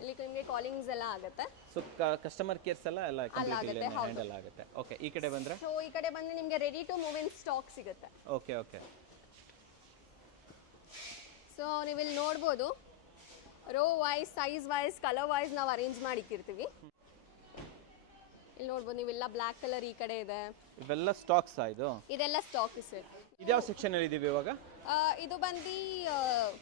ಇಲ್ಲಿ ನಿಮಗೆ ಕಾಲಿಂಗ್ಸ್ ಎಲ್ಲ ಆಗುತ್ತೆ. ಸೊ ಕಸ್ಟಮರ್ ಕೇರ್ಸ್ ಎಲ್ಲ ಕಂಪ್ಲೀಟ್ ಹ್ಯಾಂಡಲ್ ಆಗುತ್ತೆ. ಓಕೆ. ಈ ಕಡೆ ಬಂದ್ರೆ ಸೊ ಈ ಕಡೆ ಬಂದ್ರೆ ನಿಮಗೆ ready to move in stock ಸಿಗುತ್ತೆ. Okay okay. ಸೊ ನೀವು ಇಲ್ಲಿ ನೋಡ್ಬೋದು, row wise, size wise, colour wise ನಾವು ಅರೇಂಜ್ ಮಾಡಿ ಇಕ್ಕಿರ್ತೀವಿ. ಇಲ್ಲಿ ನೋಡ್ಬೋದು ನೀವೆಲ್ಲ ಬ್ಲ್ಯಾಕ್ ಕಲರ್ ಈ ಕಡೆ ಇದೆ. ಇವೆಲ್ಲ ಸ್ಟಾಕ್ಸ್ ಇದು? ಇದೆಲ್ಲ ಸ್ಟಾಕ್ ಸರ್. ಇದ್ಯಾವ ಸೆಕ್ಷನ್ ಅಲ್ಲಿ ಇದೀವಿ ಇವಾಗ? ಇದು ಬಂದು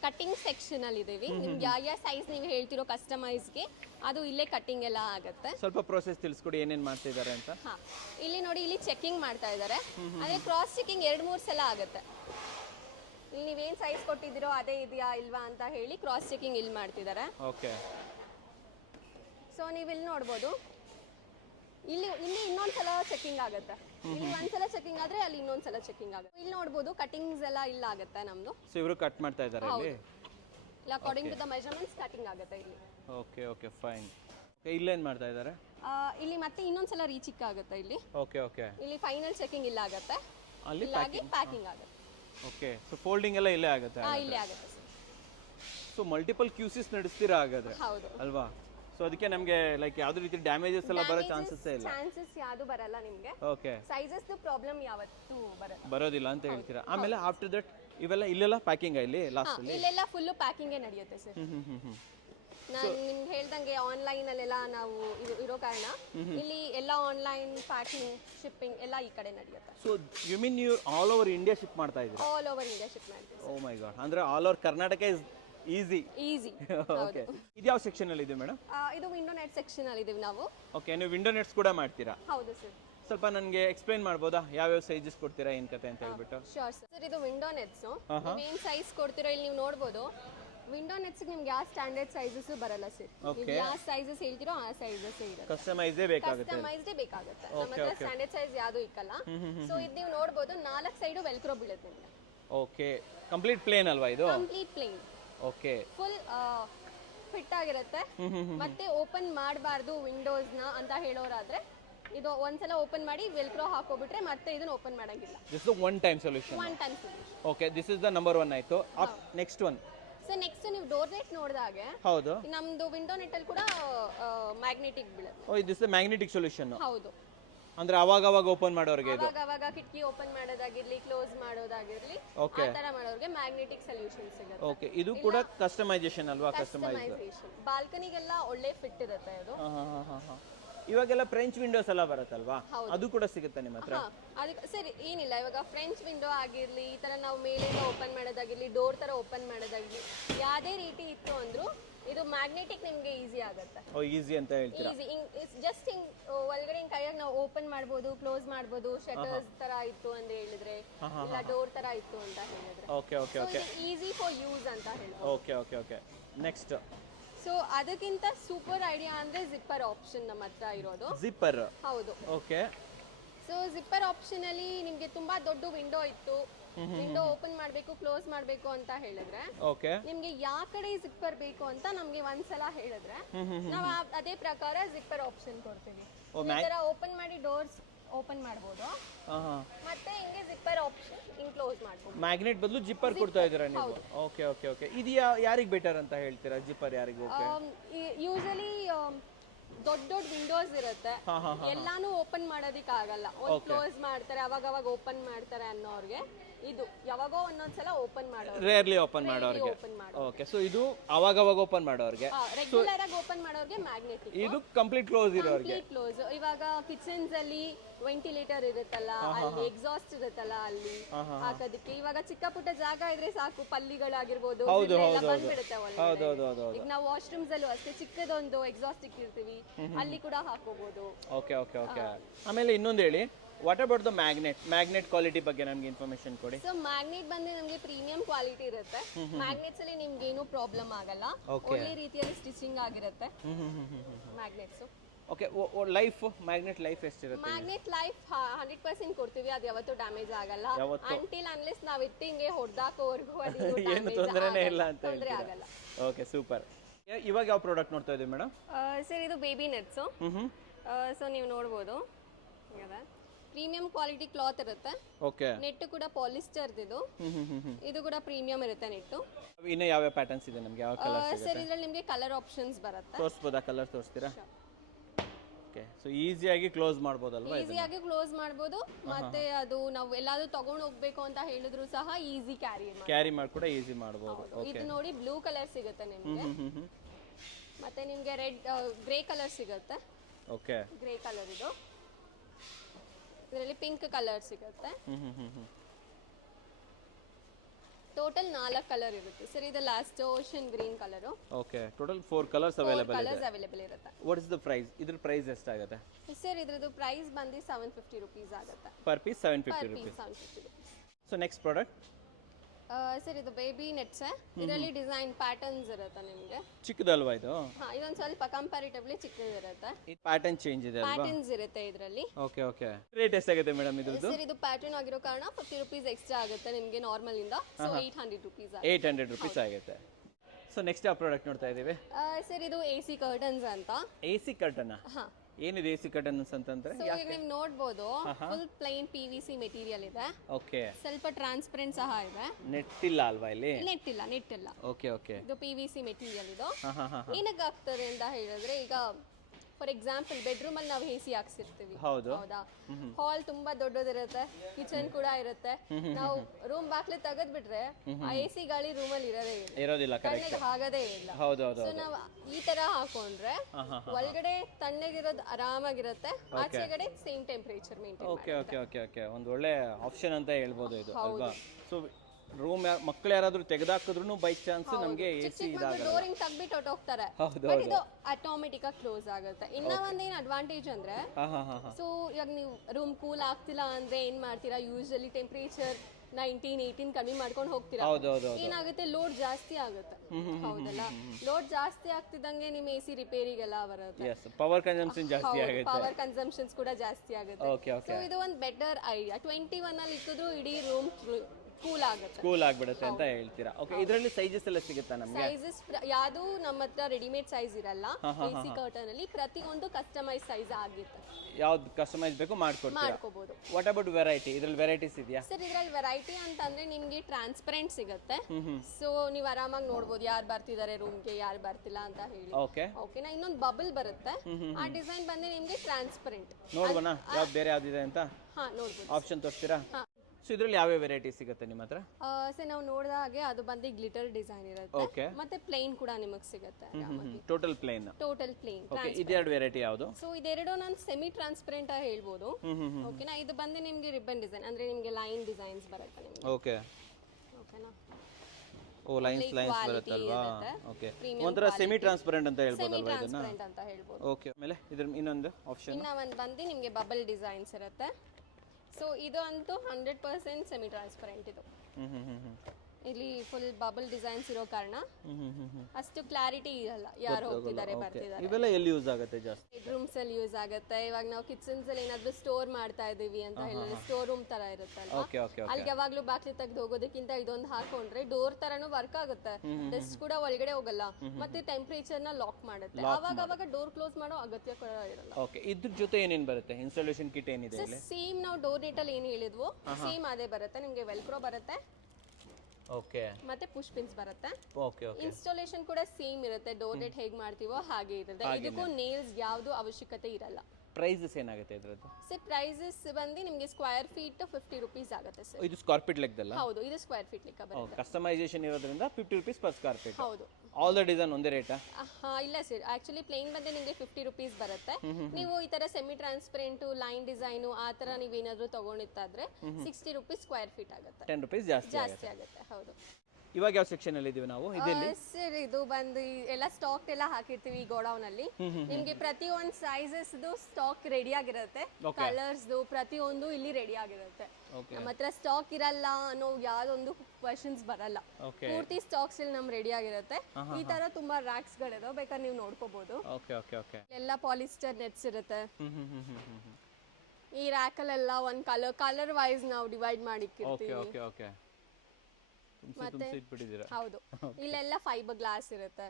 ಕಟ್ಟಿಂಗ್ ಸೆಕ್ಷನ್ ಅಲ್ಲಿ ಇದೀವಿ. ನಿಮ್ಗೆ ಯಾವ ಸೈಜ್ ನೀವು ಹೇಳ್ತಿರೋ ಕಸ್ಟಮೈಸ್ಗೆ ಅದು ಇಲ್ಲೇ ಕಟ್ಟಿಂಗ್ ಎಲ್ಲ ಆಗುತ್ತೆ. ಸ್ವಲ್ಪ ಪ್ರೋಸೆಸ್ ತಿಳಿಸ್ಕೊಡಿ, ಏನೇನ್ ಮಾಡ್ತಾ ಇದ್ದಾರೆ ಅಂತ. ಇಲ್ಲಿ ನೋಡಿ, ಇಲ್ಲಿ ಚೆಕಿಂಗ್ ಮಾಡ್ತಾ ಇದ್ದಾರೆ. ಅಂದ್ರೆ ಕ್ರಾಸ್ ಚೆಕಿಂಗ್ 2-3 ಸಲ ಆಗುತ್ತೆ. ಇಲ್ಲಿ ನೀವೇನ್ ಸೈಜ್ ಕೊಟ್ಟಿದ್ದೀರೋ ಅದೇ ಇದೆಯಾ ಇಲ್ವಾ ಅಂತ ಹೇಳಿ ಕ್ರಾಸ್ ಚೆಕಿಂಗ್ ಇಲ್ಲಿ ಮಾಡ್ತಿದ್ದಾರೆ. ಓಕೆ. ಸೊ ನೀವು ಇಲ್ಲಿ ನೋಡ್ಬೋದು, ಇಲ್ಲಿ ಇನ್ನೊಂದ್ಸಲ ಚೆಕಿಂಗ್ ಆಗುತ್ತೆ. ಇಲ್ಲಿ ಒಂದ್ಸಲ ಚೆಕಿಂಗ್ ಆದ್ರೆ ಅಲ್ಲಿ ಇನ್ನೊಂದ್ಸಲ ಚೆಕಿಂಗ್ ಆಗುತ್ತೆ. ಇಲ್ಲಿ ನೋಡ್ಬೋದು ಕಟಿಂಗ್ಸ್ ಎಲ್ಲ ಇಲ್ಲ ಆಗುತ್ತೆ ನಮ್ದು. ಸೊ ಇವರು ಕಟ್ ಮಾಡ್ತಾ ಇದ್ದಾರೆ ಇಲ್ಲಿ? ಇಲ್ಲ, according to the measurements cutting ಆಗುತ್ತೆ ಇಲ್ಲಿ. Okay okay fine. ಇಲ್ಲೇನ್ ಮಾಡ್ತಾ ಇದ್ದಾರೆ? ಇಲ್ಲಿ ಮತ್ತೆ ಇನ್ನೊಂದ್ಸಲ ರೀಚಿಕ್ ಆಗುತ್ತೆ ಇಲ್ಲಿ. Okay okay. ಇಲ್ಲಿ ಫೈನಲ್ ಚೆಕಿಂಗ್ ಇಲ್ಲ ಆಗುತ್ತೆ, ಅಲ್ಲಿ ಪ್ಯಾಕಿಂಗ್ ಆಗುತ್ತೆ. ಓಕೆ. ಸೊ ಫೋಲ್ಡಿಂಗ್ ಎಲ್ಲ ಇಲ್ಲೇ ಆಗುತ್ತೆ? ಇಲ್ಲೇ ಆಗುತ್ತೆ ಸರ್. ಸೊ ಮಲ್ಟಿಪಲ್ ಕ್ಯೂಸಿಸ್ ನಡೆಸ್ತೀರಾ ಹಾಗಾದ್ರೆ? ಹೌದು ಅಲ್ವಾ? ಸೊ ಅದಕ್ಕೆ ನಮಗೆ ಲೈಕ್ ಯಾವ್ದು ರೀತಿ ಡ್ಯಾಮೇಜಸ್ ಎಲ್ಲ ಬರೋ ಚಾನ್ಸಸ್ ಇಲ್ಲ? ಚಾನ್ಸಸ್ ಯಾವುದು ಬರಲ್ಲ ನಿಮಗೆ. ಓಕೆ. ಸೈಜಸ್ ಪ್ರಾಬ್ಲಮ್ ಯಾವತ್ತೂ ಬರೋದಿಲ್ಲ ಅಂತ ಹೇಳ್ತೀರಾ. ಆಮೇಲೆ ಆಫ್ಟರ್ ದಟ್ ಇವೆಲ್ಲ ಇಲ್ಲೆಲ್ಲ ಪ್ಯಾಕಿಂಗ್ ಇಲ್ಲಿ ಲಾಸ್ಟ್ ಅಲ್ಲಿ? ಇಲ್ಲೆಲ್ಲ ಫುಲ್ ಪ್ಯಾಕಿಂಗ್ ನಡೆಯುತ್ತೆ ಸರ್. ನಾನು ನಿಮ್ಗೆ ಹೇಳ್ದಂಗೆ ಆನ್ಲೈನ್ ಅಲ್ಲೆಲ್ಲ ನಾವು ಇರೋ ಕಾರಣ ಇಲ್ಲಿ ಎಲ್ಲ ಆನ್ಲೈನ್ ಪ್ಯಾಕಿಂಗ್, ಶಿಪ್ಪಿಂಗ್ ಎಲ್ಲ ಈ ಕಡೆ ನಡೆಯುತ್ತೆ. So you mean you all over India ship ಮಾಡ್ತಾ ಇದ್ದೀರಾ? ಆಲ್ ಓವರ್ ಇಂಡಿಯಾ ಶಿಪ್ ಮಾಡ್ತೀವಿ. Oh my god. ಅಂದ್ರೆ all over Karnataka is easy. Okay. ಇದು ಯಾವ ಸೆಕ್ಷನ್ ಅಲ್ಲಿ ಇದೆ ಮೇಡಮ್? ಇದು ವಿಂಡೋ ನೆಟ್ ಸೆಕ್ಷನ್ ಅಲ್ಲಿ ಇದೀವಿ ನಾವು. ಓಕೆ. ನೀವು ವಿಂಡೋ ನೆಟ್ಸ್ ಕೂಡ ಮಾಡ್ತೀರಾ? ಹೌದು ಸರ್. ಸ್ವಲ್ಪ ನನಗೆ ಎಕ್ಸ್ಪ್ಲೈನ್ ಮಾಡ್ಬೋದಾ, ಯಾವ್ಯಾವ ಸೈಜಸ್ ಕೊಡ್ತೀರಾ, ಏನ್ ಕತೆ ಅಂತ ಹೇಳ್ಬಿಟ್ಟು? Sure sir. ಇದು ವಿಂಡೋ ನೆಟ್ಸ್. ನೀವು ಏನ್ ಸೈಜ್ ಕೊಡ್ತೀರೋ ಇಲ್ಲಿ ನೀವು ನೋಡ್ಬೋದು. ವಿಂಡೋ ನೆಟ್ಸ್ ನಿಮ್ಗೆ ಯಾವ ಸ್ಟ್ಯಾಂಡರ್ಡ್ ಸೈಜಸ್ ಬರಲ್ಲ ಸರ್. ನೀವು ಯಾವ ಸೈಜಸ್ ಹೇಳ್ತಿರೋ ಆ ಸೈಜಸ್ ಇರುತ್ತೆ. ಕಸ್ಟಮೈಸ್ಡ್ ಬೇಕಾಗುತ್ತೆ. ನಮ್ಮ ಹತ್ರ ಸ್ಟ್ಯಾಂಡರ್ಡ್ ಸೈಜ್ ಯಾವುದು ಇಕ್ಕಲ್ಲ. ಸೊ ಇದು ನೀವು ನೋಡ್ಬೋದು, 4 ಸೈಡು ವೆಲ್ಕ್ರೋ ಬೀಳುತ್ತೆ ನಿಮಗೆ. ಓಕೆ. ಕಂಪ್ಲೀಟ್ ಪ್ಲೇನ್ ಅಲ್ವಾ ಇದು? Complete plain. Okay. Full fit ಆಗಿರುತ್ತೆ. ಮತ್ತೆ ಓಪನ್ ಮಾಡಬಾರ್ದು ವಿಂಡೋಸ್ ನ ಅಂತ ಹೇಳೋರಾದ್ರೆ ಇದು ಒಂದ್ಸಲ ಓಪನ್ ಮಾಡಿ ವೆಲ್ಕ್ರೋ ಹಾಕೋಬಿಟ್ರೆ ಮತ್ತೆ ಇದನ್ನ ಓಪನ್ ಮಾಡಂಗಿಲ್ಲ. This is one time solution. One time solution. Okay. This is the number 1 ಆಯ್ತು. ನೆಕ್ಸ್ಟ್ ಒನ್ ಸೊ ನೆಕ್ಸ್ಟ್ ನೀವು ಡೋರ್ ನೆಟ್ ನೋಡಿದಾಗೆ ಹೌದು. ನಮ್ದು ವಿಂಡೋ ನೆಟ್ ಅಲ್ಲಿ ಕೂಡ ಮ್ಯಾಗ್ನೆಟಿಕ್ ಬೀಳುತ್ತೆ. Oh this magnetic solution. ಹೌದು. ಅಂದ್ರೆ ಅವಾಗ ಓಪನ್ ಮಾಡೋರಿಗೆ ಇದು. ಅವಾಗ ಕಿಟಕಿ ಓಪನ್ ಮಾಡೋದಾಗಿರ್ಲಿ ಕ್ಲೋಸ್ ಮಾಡೋದಾಗಿರ್ಲಿ ಆ ತರ ಮಾಡೋರಿಗೆ ಮ್ಯಾಗ್ನೆಟಿಕ್ ಸೊಲ್ಯೂಷನ್ ಸಿಗುತ್ತೆ. ಓಕೆ, ಇದು ಕೂಡ ಕಸ್ಟಮೈಸೇಷನ್ ಅಲ್ವಾ? ಕಸ್ಟಮೈಸೇಷನ್ ಬಾಲ್ಕನಿಗೆಲ್ಲ ಒಳ್ಳೆ ಫಿಟ್ ಇರುತ್ತೆ ಇದು. ಇವಾಗೆಲ್ಲ ಫ್ರೆಂಚ್ ವಿಂಡೋಸ್ ಎಲ್ಲ ಬರುತ್ತಲ್ವಾ, ಅದು ಕೂಡ ಸಿಗುತ್ತೆ ನಿಮ್ಮ ಹತ್ರ? ಅದಕ್ಕೆ ಸರಿ ಏನಿಲ್ಲ, ಇವಾಗ ಫ್ರೆಂಚ್ ವಿಂಡೋ ಆಗಿರ್ಲಿ ಈ ತರ ನಾವು ಮೇಲಿಂದ ಓಪನ್ ಮಾಡೋದಾಗಿರ್ಲಿ ಡೋರ್ ತರ ಓಪನ್ ಮಾಡೋದಾಗಿರ್ಲಿ ಯಾವುದೇ ರೀತಿ ಇತ್ತು ಅಂದ್ರೂ ಇದು ಮ್ಯಾಗ್ನೆಟಿಕ್ ನಿಮ್ಗೆ ಈಸಿ ಆಗುತ್ತೆ. ಓ ಈಸಿ ಅಂತ ಹೇಳ್ತೀರಾ? ಈಸಿ ಜಸ್ಟ್ ಹಿಂಗ್ ಒಳಗಡೆ ಹಿಂಗ್ ಕೈಯಾಗ ನಾವು ಓಪನ್ ಮಾಡ್ಬೋದು ಕ್ಲೋಸ್ ಮಾಡ್ಬೋದು. ಶಟರ್ಸ್ ತರ ಇತ್ತು ಅಂತ ಹೇಳಿದ್ರೆ ಇಲ್ಲ ಡೋರ್ ತರ ಇತ್ತು ಅಂತ ಹೇಳಿದ್ರೆ okay okay okay easy for use ಅಂತ ಹೇಳ್ಬೋದು. Okay okay okay next. So ಅದಕ್ಕಿಂತ ಸೂಪರ್ ಐಡಿಯಾ ಅಂದ್ರೆ ಜಿಪ್ಪರ್ ಆಪ್ಷನ್ ನಮ್ಮ ಹತ್ರ ಇರೋದು. ಜಿಪ್ಪರ್? ಹೌದು. ಓಕೆ. ಸೊ ಜಿಪ್ಪರ್ ಆಪ್ಷನ್ ಅಲ್ಲಿ ನಿಮ್ಗೆ ತುಂಬಾ ದೊಡ್ಡ ವಿಂಡೋ ಇತ್ತು, ವಿಂಡೋ ಓಪನ್ ಮಾಡಬೇಕು ಕ್ಲೋಸ್ ಮಾಡಬೇಕು ಅಂತ ಹೇಳಿದ್ರೆ ಓಕೆ ನಿಮ್ಗೆ ಯಾವ ಕಡೆ ಜಿಪ್ಪರ್ ಬೇಕು ಅಂತ ನಮ್ಗೆ ಒಂದ್ಸಲ ಹೇಳಿದ್ರೆ ನಾವು ಅದೇ ಪ್ರಕಾರ ಜಿಪ್ಪರ್ ಆಪ್ಷನ್ ಕೊಡ್ತೀವಿ. ಈ ತರ ಓಪನ್ ಮಾಡಿ ಡೋರ್ಸ್ ಓಪನ್ ಮಾಡಬಹುದು, ಮತ್ತೆ ಹಿಂಗೆ ಜಿಪ್ಪರ್ ಆಪ್ಷನ್ ಹಿಂಗ್ ಕ್ಲೋಸ್ ಮಾಡಬಹುದು. ಮ್ಯಾಗ್ನೆಟ್ ಬದಲು ಜಿಪ್ಪರ್ ಕೊಡ್ತಾ ಇದ್ದೀರಾ ನೀವು? Okay okay okay. ಇದು ಯಾರಿಗೆ ಬೆಟರ್ ಅಂತ ಹೇಳ್ತೀರಾ? ಜಿಪ್ಪರ್ ಯಾರಿಗೆ? ಓಕೆ. ಯೂಶಲಿ ದೊಡ್ಡ ವಿಂಡೋಸ್ ಇರುತ್ತೆ, ಎಲ್ಲಾನು ಓಪನ್ ಮಾಡೋದಿಕ್ ಆಗಲ್ಲ, ಒಂದ್ ಕ್ಲೋಸ್ ಮಾಡ್ತಾರೆ ಅವಾಗ ಓಪನ್ ಮಾಡ್ತಾರೆ ಅನ್ನೋರ್ಗೆ ಇದು ಯಾವಾಗೋ ಒಂದೊಂದ್ಸಲ ಓಪನ್ ಮಾಡೋರು, ರೇರ್ಲಿ ಓಪನ್ ಮಾಡೋರ್ಗೆ. ಓಕೆ, ಸೊ ಇದು ಅವಾಗ ಓಪನ್ ಮಾಡೋರ್ಗೆ, ರೆಗ್ಯುಲರ್ ಆಗಿ ಓಪನ್ ಮಾಡೋರ್ಗೆ ಮ್ಯಾಗ್ನೆಟಿಕ್. ಇದು ಕಂಪ್ಲೀಟ್ ಕ್ಲೋಸ್ ಇರೋರ್ಗೆ? Complete close. ಇವಾಗ ಕಿಚನ್ಸ್ ಅಲ್ಲಿ ವೆಂಟಿಲೇಟರ್ ಇರುತ್ತಲ್ಲ, ಅಲ್ಲಿ ಎಕ್ಸಾಸ್ಟ್ ಇರುತ್ತಲ್ಲ, ಅಲ್ಲಿ ಹಾಕೋದಕ್ಕೆ ಇವಾಗ ಚಿಕ್ಕ ಪುಟ್ಟ ಜಾಗ ಇದ್ರೆ ಸಾಕು, ಪಲ್ಲಿಗಳಾಗಿರ್ಬೋದು ಬಂದ್ಬಿಡುತ್ತೆ ಒಳಗಡೆ. ಈಗ ನಾವು ವಾಶ್ರೂಮ್ಸ್ ಅಲ್ಲೂ ಅಷ್ಟೇ ಚಿಕ್ಕದೊಂದು ಎಕ್ಸಾಸ್ಟ್ ಇಟ್ಟಿರ್ತೀವಿ, ಅಲ್ಲಿ ಕೂಡ ಹಾಕೋಬಹುದು. Okay okay okay. ಆಮೇಲೆ ಇನ್ನೊಂದು ಹೇಳಿ, what about the magnet quality ಬಗ್ಗೆ ನಮ್ಗೆ ಇನ್ಫಾರ್ಮೇಶನ್ ಕೊಡಿ. ಸೊ ಮ್ಯಾಗ್ನೆಟ್ ಬಂದ್ರೆ ನಮಗೆ ಪ್ರೀಮಿಯಂ ಕ್ವಾಲಿಟಿ ಇರುತ್ತೆ. ಮ್ಯಾಗ್ನೆಟ್ಸ್ ಅಲ್ಲಿ ನಿಮ್ಗೆ ಏನು ಪ್ರಾಬ್ಲಮ್ ಆಗಲ್ಲ, ಒಳ್ಳೆ ರೀತಿಯಲ್ಲಿ ಸ್ಟಿಚಿಂಗ್ ಆಗಿರುತ್ತೆ magnets. Okay, life magnet life ಎಷ್ಟಿರುತ್ತೆ? ಮ್ಯಾಗ್ನೆಟ್ ಲೈಫ್ 100% ಕೊಡ್ತೀವಿ, ಅದು ಯಾವತ್ತೂ ಡ್ಯಾಮೇಜ್ ಆಗಲ್ಲ. ಅಂಟಿಲ್ ಅನ್ಲೆಸ್ ನಾವು ಇಟ್ಟಿಂಗೆ ಹೊಡೆದಾಕೋವರೆಗೂ ಏನು ತೊಂದರೆನೇ ಇಲ್ಲ ಅಂತ ತೊಂದರೆ ಆಗಲ್ಲ. Okay, super. ಇವಾಗ ಯಾವ ಪ್ರಾಡಕ್ಟ್ ನೋಡ್ತಾ ಇದ್ದೀವಿ ಮೇಡಮ್? ಸರ್ ಇದು ಬೇಬಿ ನೆಟ್ಸ್. ಸೊ ನೀವು ನೋಡ್ಬೋದು ಪ್ರೀಮಿಯಂ ಕ್ವಾಲಿಟಿ ಕ್ಲಾತ್ ಇರುತ್ತೆ. ಓಕೆ. ನೆಟ್ ಕೂಡ ಪಾಲಿಸ್ಟರ್ ಇದು ಕೂಡ ಪ್ರೀಮಿಯಂ ಇರುತ್ತೆ ನೆಟ್ಟು. ಇನ್ನು ಯಾವ ಪ್ಯಾಟರ್ನ್ಸ್ ಇದೆ ನಮಗೆ? ಯಾವ ಕಲರ್ ಸಿಗುತ್ತೆ ಸರ್ ಇದರಲ್ಲಿ ನಿಮಗೆ ಕಲರ್ ಆಪ್ಷನ್ಸ್ ಬರುತ್ತೆ. ತೋರಿಸಬಹುದಾ? ಕಲರ್ ತೋರಿಸ್ತೀರಾ? ಓಕೆ. ಸೊ ಈಸಿಯಾಗಿ ಕ್ಲೋಸ್ ಮಾಡಬಹುದಲ್ವಾ? ಈಸಿಯಾಗಿ ಕ್ಲೋಸ್ ಮಾಡಬಹುದು, ಮತ್ತೆ ಅದು ನಾವು ಎಲ್ಲಾದ್ರೂ ತಗೊಂಡು ಹೋಗ್ಬೇಕು ಅಂತ ಹೇಳಿದ್ರು ಸಹ ಈಸಿ ಕ್ಯಾರಿ ಮಾಡಿ ಕೂಡ ಈಸಿ ಮಾಡಬಹುದು. ಇದು ನೋಡಿ ಬ್ಲೂ ಕಲರ್ ಸಿಗುತ್ತೆ ನಿಮಗೆ, ಮತ್ತೆ ನಿಮಗೆ ರೆಡ್ ಗ್ರೇ ಕಲರ್ ಸಿಗುತ್ತೆ. ಓಕೆ. ಗ್ರೇ ಕಲರ್ ಇದು, ಇದರಲ್ಲಿ ಪಿಂಕ್ ಕಲರ್ ಸಿಗುತ್ತೆ. ಟೋಟಲ್ 4 ಕಲರ್ ಇರುತ್ತೆ ಸರ್. ಇದು last ocean green colour. Okay, total 4 colours available ಇರುತ್ತೆ. What is the price? ಇದರ ಪ್ರೈಸ್ ಎಷ್ಟಾಗುತ್ತೆ ಸರ್? ಇದ್ರದ್ದು ಪ್ರೈಸ್ ಬಂದು 750 rupees ಆಗುತ್ತೆ. Per piece 750 rupees. So next product sir ಇದು ಬೇಬಿ ನೆಟ್ಸ್. ಇದರಲ್ಲಿ ಡಿಸೈನ್ ಪ್ಯಾಟರ್ನ್ಸ್ ಇರುತ್ತೆ ನಿಮಗೆ. ಚಿಕ್ಕದಲ್ವಾ ಇದು? ಇದೊಂದು ಸ್ವಲ್ಪ ಕಂಪ್ಯಾರಿಟಿವ್ಲಿ ಚಿಕ್ಕದಿರುತ್ತೆ. ಇದು ಪ್ಯಾಟರ್ನ್ ಚೇಂಜ್ ಇದೆ ಅಲ್ವಾ? ಪ್ಯಾಟರ್ನ್ಸ್ ಇರುತ್ತೆ ಇದರಲ್ಲಿ. Okay okay. ರೇಟ್ ಎಷ್ಟಾಗುತ್ತೆ ಮೇಡಮ್ ಇದ್ರದ್ದು? ಸರ್ ಇದು ಪ್ಯಾಟರ್ನ್ ಆಗಿರೋ ಕಾರಣ 50 rupees ಎಕ್ಸ್ಟ್ರಾ ಆಗುತ್ತೆ ನಿಮಗೆ ನಾರ್ಮಲ್ ಇಂದ. ಸೊ 800 rupees 800 rupees ಆಗುತ್ತೆ. ಸೊ ನೆಕ್ಸ್ಟ್ ಯಾವ ಪ್ರಾಡಕ್ಟ್ ನೋಡ್ತಾ ಇದ್ದೀವಿ? ಸರ್ ಇದು AC ಕರ್ಟನ್ಸ್ ಅಂತ. AC curtain? ಏನಿದೆ AC ಕರ್ಟನ್ಸ್ ಅಂತಂದ್ರೆ? ಸೊ ಈಗ ನೀವು ನೋಡಬಹುದು ಫುಲ್ ಪ್ಲೈನ್ PVC ಮೆಟೀರಿಯಲ್ ಇದೆ. ಓಕೆ. ಸ್ವಲ್ಪ ಟ್ರಾನ್ಸ್ಪರೆಂಟ್ ಸಹ ಇದೆ. ನೆಟ್ ಇಲ್ಲ ಅಲ್ವಾ ಇಲ್ಲಿ? ನೆಟ್ ಇಲ್ಲ. Okay okay. ಇದು PVC ಮೆಟೀರಿಯಲ್ ಇದು. ಏನಕ್ಕೆ ಆಗ್ತದೆ ಅಂತ ಹೇಳಿದ್ರೆ, ಈಗ ಫಾರ್ ಎಕ್ಸಾಂಪಲ್ ಬೆಡ್ರೂಮ್ ಅಲ್ಲಿ ನಾವು AC ಹಾಕ್ಸಿರ್ತೀವಿ, ಹೌದಾ? ಹಾಲ್ ತುಂಬಾ ದೊಡ್ಡದಿರುತ್ತೆ, ಕಿಚನ್ ಕೂಡ ಇರುತ್ತೆ. ನಾವು ರೂಮ್ ಬಾಕ್ಲೆ ತೆಗೆದ್ ಬಿಟ್ರೆ ಆ AC ಗಾಳಿ ರೂಮ್ ಅಲ್ಲಿ ಇರೋದಿಲ್ಲ, ತಣ್ಣಗೆ ಆಗದೇ ಇಲ್ಲ. ಸೊ ನಾವು ಈ ತರ ಹಾಕೊಂಡ್ರೆ ಒಳಗಡೆ ತಣ್ಣಗಿರೋದು ಆರಾಮಾಗಿರುತ್ತೆ, ಆಚೆಗಡೆ same temperature maintain. Okay okay okay okay. ಒಂದು ಒಳ್ಳೆ ಆಪ್ಷನ್ ಅಂತ ಹೇಳ್ಬೋದು ಇದು ಅಲ್ವಾ? ಸೊ ರೂಮ್ ಮಕ್ಕಳು ಯಾರಾದ್ರೂ ತೆಗೆದಾಕಿದ್ರು ಬೈ ಚಾನ್ಸ್ ನಮಗೆ AC ಇದಾಗಲ್ಲ. ಡೋರಿಂಗ್ ತೆಗ್ಬಿಟ್ಟು ಹೊಟ್ಟೋಗ್ತಾರೆ, ಬಟ್ ಇದು ಆಟೋಮೆಟಿಕ್ ಆಗಿ ಕ್ಲೋಸ್ ಆಗುತ್ತೆ. ಇನ್ನ ಒಂದೇನು ಅಡ್ವಾಂಟೇಜ್ ಅಂದ್ರೆ, ಸೊ ಇವಾಗ ನೀವು ರೂಮ್ ಕೂಲ್ ಆಗ್ತಿಲ್ಲ ಅಂದ್ರೆ ಏನ್ ಮಾಡ್ತೀರಾ, ಯೂಶಲಿ ಟೆಂಪರೇಚರ್ 19-18 ಕಮ್ಮಿ ಮಾಡ್ಕೊಂಡು ಹೋಗ್ತೀರಾ. ಏನಾಗುತ್ತೆ, ಲೋಡ್ ಜಾಸ್ತಿ ಆಗುತ್ತೆ, ಹೌದಲ್ಲ? ಲೋಡ್ ಜಾಸ್ತಿ ಆಗ್ತಿದ್ದಂಗೆ ನಿಮ್ಮ AC ರಿಪೇರಿಗೆಲ್ಲ ಬರುತ್ತೆ, ಪವರ್ ಕನ್ಸಂಪ್ಷನ್ ಜಾಸ್ತಿ ಆಗುತ್ತೆ, ಪವರ್ ಕನ್ಸಂಪ್ಷನ್ಸ್ ಕೂಡ ಜಾಸ್ತಿ ಆಗುತ್ತೆ. ಸೊ ಇದು ಒಂದು ಬೆಟರ್ ಐಡಿಯಾ. 21 ಅಲ್ಲಿ ಇಕ್ಕಿದ್ರು ಇಡೀ ರೂಮ್ ಕೂಲ್ ಆಗುತ್ತೆ. ಕೂಲ್ ಆಗ್ಬಿಡುತ್ತೆ ಅಂತ ಹೇಳ್ತೀರಾ. ಓಕೆ, ಇದರಲ್ಲಿ ಸೈಜಸ್ ಎಲ್ಲ ಸಿಗುತ್ತಾ ನಮಗೆ? ಸೈಜಸ್ ಯಾವುದು ನಮ್ಮ ಹತ್ರ ರೆಡಿಮೇಡ್ ಸೈಜ್ ಇರಲ್ಲ. ಎಸಿ ಕರ್ಟನ್ ಅಲ್ಲಿ ಪ್ರತಿಯೊಂದು ಕಸ್ಟಮೈಸ್ ಸೈಜ್ ಆಗಿರುತ್ತೆ. ಯಾವ್ದು ಕಸ್ಟಮೈಸ್ ಬೇಕು ಮಾಡ್ಕೊಡ್ತೀರಾ? ಮಾಡ್ಕೋಬಹುದು. What about variety? ಇದ್ರಲ್ಲಿ ವೆರೈಟೀಸ್ ಇದೆಯಾ ಸರ್? ಇದ್ರಲ್ಲಿ ವೆರೈಟಿ ಅಂತಂದ್ರೆ ನಿಮ್ಗೆ ಟ್ರಾನ್ಸ್ಪರೆಂಟ್ ಸಿಗುತ್ತೆ. ಸೊ ನೀವು ಆರಾಮಾಗಿ ನೋಡ್ಬೋದು ಯಾರು ಬರ್ತಿದ್ದಾರೆ ರೂಮ್ಗೆ, ಯಾರು ಬರ್ತಿಲ್ಲ ಅಂತ ಹೇಳಿ. ಓಕೆ ಓಕೆನಾ? ಇನ್ನೊಂದು ಬಬಲ್ ಬರುತ್ತೆ. ಆ ಡಿಸೈನ್ ಬಂದು ನಿಮ್ಗೆ ಟ್ರಾನ್ಸ್ಪರೆಂಟ್. ನೋಡ್ಬೋಣ ಯಾವ್ದು ಬೇರೆ ಯಾವ್ದಿದೆ ಅಂತ? ಹಾ, ನೋಡ್ಬೋದು. ಆಪ್ಷನ್ ತೋರಿಸ್ತೀರಾ? ಸೊ ಇದ್ರಲ್ಲಿ ಯಾವ್ಯಾವ ವೆರೈಟಿ ಸಿಗುತ್ತೆ ನಿಮ್ಮ ಹತ್ರ? ಸರ್ ನಾವು ನೋಡಿದ ಹಾಗೆ ಅದು ಬಂದು ಗ್ಲಿಟರ್ ಡಿಸೈನ್ ಇರುತ್ತೆ. ಓಕೆ, ಮತ್ತೆ ಪ್ಲೇನ್ ಕೂಡ ನಿಮಗೆ ಸಿಗುತ್ತೆ. Total plain. Total plain. Okay, ಇದೆರಡು ವೆರೈಟಿ ಯಾವುದು? ಸೊ ಇದೆರಡು ನಾನು ಸೆಮಿ ಟ್ರಾನ್ಸ್ಪರೆಂಟ್ ಆಗಿ ಹೇಳ್ಬೋದು. ಓಕೆನಾ? ಇದು ಬಂದು ನಿಮಗೆ ರಿಬ್ಬನ್ ಡಿಸೈನ್ ಅಂದ್ರೆ ನಿಮಗೆ ಲೈನ್ ಡಿಸೈನ್ಸ್ ಬರುತ್ತೆ ನಿಮಗೆ. ಓಕೆ, ಓಕೆನಾ? ಓ ಲೈನ್ಸ್ ಬರುತ್ತಲ್ವಾ? ಓಕೆ, ಒಂಥರ ಸೆಮಿ ಟ್ರಾನ್ಸ್ಪರೆಂಟ್ ಅಂತ ಹೇಳ್ಬೋದಲ್ವಾ ಇದನ್ನ? ಟ್ರಾನ್ಸ್ಪರೆಂಟ್ ಅಂತ ಹೇಳ್ಬೋದು. ಓಕೆ, ಆಮೇಲೆ ಇದ್ರ ಇನ್ನೊಂದು ಆಪ್ಷನ್? ಇನ್ನ ಒಂದು ಬಂದು ನಿಮಗೆ ಬಬಲ್ ಡಿಸೈನ್ಸ್ ಇರುತ್ತೆ. ಸೊ ಇದು ಅಂತೂ 100% ಸೆಮಿ ಟ್ರಾನ್ಸ್ಪರೆಂಟ್. ಇದು ಇಲ್ಲಿ ಫುಲ್ ಬಬಲ್ ಡಿಸೈನ್ಸ್ ಇರೋ ಕಾರಣ ಅಷ್ಟು ಕ್ಲಾರಿಟಿ ಇರಲ್ಲ ಯಾರು ಹೋಗ್ತಿದ್ದಾರೆ ಬರ್ತಿದ್ದಾರೆ. ಇವೆಲ್ಲ ಎಲ್ಲಿ ಯೂಸ್ ಆಗುತ್ತೆ ಜಾಸ್ತಿ? ಬೆಡ್ರೂಮ್ಸ್ ಅಲ್ಲಿ ಯೂಸ್ ಆಗುತ್ತೆ. ಇವಾಗ ನಾವು ಕಿಚನ್ಸ್ ಅಲ್ಲಿ ಏನಾದ್ರು ಸ್ಟೋರ್ ಮಾಡ್ತಾ ಇದೀವಿ ಅಂತ ಹೇಳಿದ್ರೆ ಸ್ಟೋರ್ ರೂಮ್ ತರ ಇರುತ್ತೆ ಅಲ್ವಾ? Okay okay okay. ಅಲ್ಲಿ ಯಾವಾಗ್ಲೂ ಬಾಕ್ಲಿ ತೆಗೆದು ಹೋಗೋದಕ್ಕಿಂತ ಇದೊಂದು ಹಾಕೊಂಡ್ರೆ ಡೋರ್ ತರನು ವರ್ಕ್ ಆಗುತ್ತೆ. ಡಸ್ಟ್ ಕೂಡ ಒಳಗಡೆ ಹೋಗಲ್ಲ, ಮತ್ತೆ ಟೆಂಪರೇಚರ್ ನ ಲಾಕ್ ಮಾಡುತ್ತೆ. ಅವಾಗ ಡೋರ್ ಕ್ಲೋಸ್ ಮಾಡೋ ಅಗತ್ಯ ಕೂಡ ಇರಲ್ಲ. ಓಕೆ, ಇದ್ರ ಜೊತೆ ಏನೇನ್ ಬರುತ್ತೆ? ಇನ್ಸ್ಟಾಲೇಷನ್ ಕಿಟ್ ಏನಿದೆ ಇಲ್ಲಿ? ಸೇಮ್ ನಾವು ಡೋರ್ ನೆಟ್ ಅಲ್ಲಿ ಏನು ಹೇಳಿದ್ವು ಸೇಮ್ ಅದೇ ಬರುತ್ತೆ. ನಿಮ್ಗೆ ವೆಲ್ಕ್ರೋ ಬರುತ್ತೆ. ಓಕೆ, ಮತ್ತೆ ಪುಷ್ ಪಿನ್ಸ್ ಬರುತ್ತೆ. Okay okay. ಇನ್ಸ್ಟಾಲೇಷನ್ ಕೂಡ ಸೇಮ್ ಇರುತ್ತೆ. ಡೋರ್ ನೆಟ್ ಹೇಗೆ ಮಾಡ್ತೀವೋ ಹಾಗೆ ಇರುತ್ತೆ. ಇದಕ್ಕೂ ನೇಲ್ಸ್ ಯಾವುದು ಅವಶ್ಯಕತೆ ಇರಲ್ಲ. ಪ್ರೈಸಸ್ ಏನಾಗುತ್ತೆ ಇದ್ರದ್ದು? ಸರ್ ಪ್ರೈಸಸ್ ಬಂದು ನಿಮಗೆ ಸ್ಕ್ವೇರ್ ಫೀಟ್ 50 rupees ಆಗುತ್ತೆ ಸರ್. ಇದು ಸ್ಕ್ವೇರ್ ಫೀಟ್ ಲೆಕ್ಕದಲ್ಲ? ಹೌದು, ಇದು ಸ್ಕ್ವೇರ್ ಫೀಟ್ ಲೆಕ್ಕ ಬರುತ್ತೆ. ಕಸ್ಟಮೈಸೇಷನ್ ಇರೋದ್ರಿಂದ 50 rupees per square feet. ಹೌದು. ಆಲ್ ದ ಡಿಸೈನ್ ಒಂದೇ ರೇಟಾ? ಇಲ್ಲ ಸರ್, ಆಕ್ಚುಲಿ ಪ್ಲೇನ್ ಬಂದು ನಿಮಗೆ 50 rupees ಬರುತ್ತೆ. ನೀವು ಈ ತರ ಸೆಮಿ ಟ್ರಾನ್ಸ್ಪರೆಂಟ್ ಲೈನ್ ಡಿಸೈನು ಆ ತರ ನೀವೇನಾದ್ರೂ ತಗೊಂಡಿತ್ತಾದ್ರೆ 60 rupees ಸ್ಕ್ವೇರ್ ಫೀಟ್ ಆಗುತ್ತೆ. 10 rupees ಜಾಸ್ತಿ ಆಗುತ್ತೆ. ಹೌದು. ಇವಾಗ ಯಾವ ಸೆಕ್ಷನ್ ಅಲ್ಲಿ ಇದೀವಿ ನಾವು? ಇದೆಲ್ಲಿ ಸರ್ ಇದು ಬಂದು ಎಲ್ಲ ಸ್ಟಾಕ್ ಎಲ್ಲ ಹಾಕಿರ್ತೀವಿ ಗೋಡೌನ್ ಅಲ್ಲಿ. ನಿಮ್ಗೆ ಪ್ರತಿ ಒಂದು ಸೈಜಸ್ ಸ್ಟಾಕ್ ರೆಡಿ ಆಗಿರುತ್ತೆ. ಕಲರ್ಸ್ ಪ್ರತಿಯೊಂದು ಇಲ್ಲಿ ರೆಡಿ ಆಗಿರುತ್ತೆ. ನಮ್ಮ ಹತ್ರ ಸ್ಟಾಕ್ ಇರಲ್ಲ ಅನ್ನೋ ಯಾವ್ದೊಂದು ಕ್ವಶನ್ಸ್ ಬರಲ್ಲ. ಪೂರ್ತಿ ಸ್ಟಾಕ್ಸ್ ಇಲ್ಲಿ ನಮ್ ರೆಡಿ ಆಗಿರುತ್ತೆ. ಈ ತರ ತುಂಬಾ ರ್ಯಾಕ್ಸ್ ಗಳಿದಾವೆ, ಬೇಕಾದ್ರೆ ನೀವು ನೋಡ್ಕೋಬಹುದು. ಎಲ್ಲ ಪಾಲಿಸ್ಟರ್ ನೆಟ್ಸ್ ಇರುತ್ತೆ. ಈ ರ್ಯಾಕ್ ಅಲ್ಲೆಲ್ಲ ಒಂದ್ ಕಲರ್ ವೈಸ್ ನಾವು ಡಿವೈಡ್ ಮಾಡಿರ್ತೀವಿ. ಮತ್ತೆ ಹೌದು, ಇಲ್ಲೆಲ್ಲ ಫೈಬರ್ ಗ್ಲಾಸ್ ಇರುತ್ತೆ.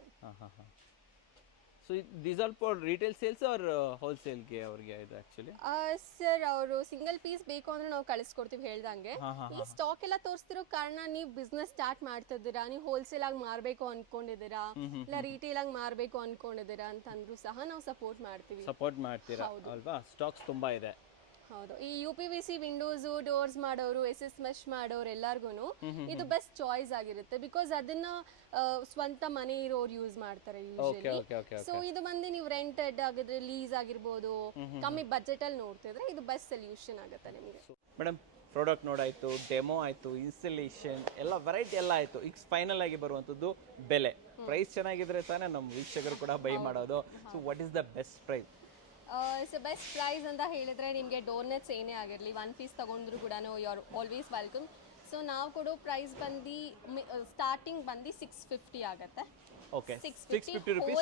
So these are for retail sales or wholesale ಗೆ ಅವರಿಗೆ ಇದು ಆಕ್ಚುಲಿ? ಸರ್ ಅವರು ಸಿಂಗಲ್ ಪೀಸ್ ಬೇಕು ಅಂದ್ರೆ ನಾವು ಕಳಿಸ್ಕೊಡ್ತೀವಿ ಹೇಳ್ದಂಗೆ. ಈ ಸ್ಟಾಕ್ ಎಲ್ಲ ತೋರಿಸ್ತಿರೋ ಕಾರಣ ನೀವು ಬಿಸ್ನೆಸ್ ಸ್ಟಾರ್ಟ್ ಮಾಡ್ತಿದ್ದೀರಾ, ನೀವು ಹೋಲ್ಸೇಲ್ ಆಗಿ ಮಾರ್ಬೇಕು ಅನ್ಕೊಂಡಿದ್ದೀರಾ, ಇಲ್ಲ ರಿಟೇಲ್ ಆಗಿ ಮಾರ್ಬೇಕು ಅನ್ಕೊಂಡಿದ್ದೀರಾ ಅಂತಂದ್ರು ಸಹ ನಾವು ಸಪೋರ್ಟ್ ಮಾಡ್ತೀರಾ ಅಲ್ವಾ? ಸ್ಟಾಕ್ಸ್ ತುಂಬಾ ಇದೆ. ಹೌದು. ಈ UPVC ವಿಂಡೋಸ್ ಡೋರ್ಸ್ ಮಾಡೋರು, SS ಮೆಶ್ ಮಾಡೋರು ಎಲ್ಲಾರ್ಗು ಇದು ಬೆಸ್ಟ್ ಚಾಯ್ಸ್ ಆಗಿರುತ್ತೆ. ಬಿಕಾಸ್ ಅದನ್ನ ಸ್ವಂತ ಮನೆ ಇರೋರು ಯೂಸ್ ಮಾಡ್ತಾರೆ ಯೂಶಲಿ. ಸೊ ಇದು ಬಂದು ನೀವು ರೆಂಟೆಡ್ ಆಗಿದ್ರೆ, ಲೀಸ್ ಆಗಿರ್ಬೋದು, ಕಮ್ಮಿ ಬಜೆಟ್ ಅಲ್ಲಿ ನೋಡ್ತಿದ್ರೆ ಇದು ಬೆಸ್ಟ್ ಸೊಲ್ಯೂಷನ್ ಆಗುತ್ತೆ ನಿಮಗೆ. ಮೇಡಮ್, ಪ್ರಾಡಕ್ಟ್ ನೋಡಾಯ್ತು, ಡೆಮೋ ಆಯ್ತು, ಇನ್ಸ್ಟಾಲೇಷನ್ ಎಲ್ಲ ವೆರೈಟಿ ಎಲ್ಲ ಆಯ್ತು. ಈಗ ಫೈನಲ್ ಆಗಿ ಬರುವಂತದ್ದು ಬೆಲೆ. ಪ್ರೈಸ್ ಚೆನ್ನಾಗಿದ್ರೆ ತಾನೇ ನಮ್ಮ ವೀಕ್ಷಕರು ಕೂಡ ಬೈ ಮಾಡೋದು. So what is the best price? So best price ಅಂತ ಹೇಳಿದ್ರೆ ನಿಮಗೆ ಡೋರ್ ನೆಟ್ಸ್ ಏನೇ ಆಗಿರಲಿ 1 piece ತಗೊಂಡ್ರು ಕೂಡ you are always welcome. So ನಾವು ಕೊಡೋ ಪ್ರೈಸ್ ಬಂದು ಸ್ಟಾರ್ಟಿಂಗ್ ಬಂದು 650 ಆಗುತ್ತೆ. ಓಕೆ, 650 rupees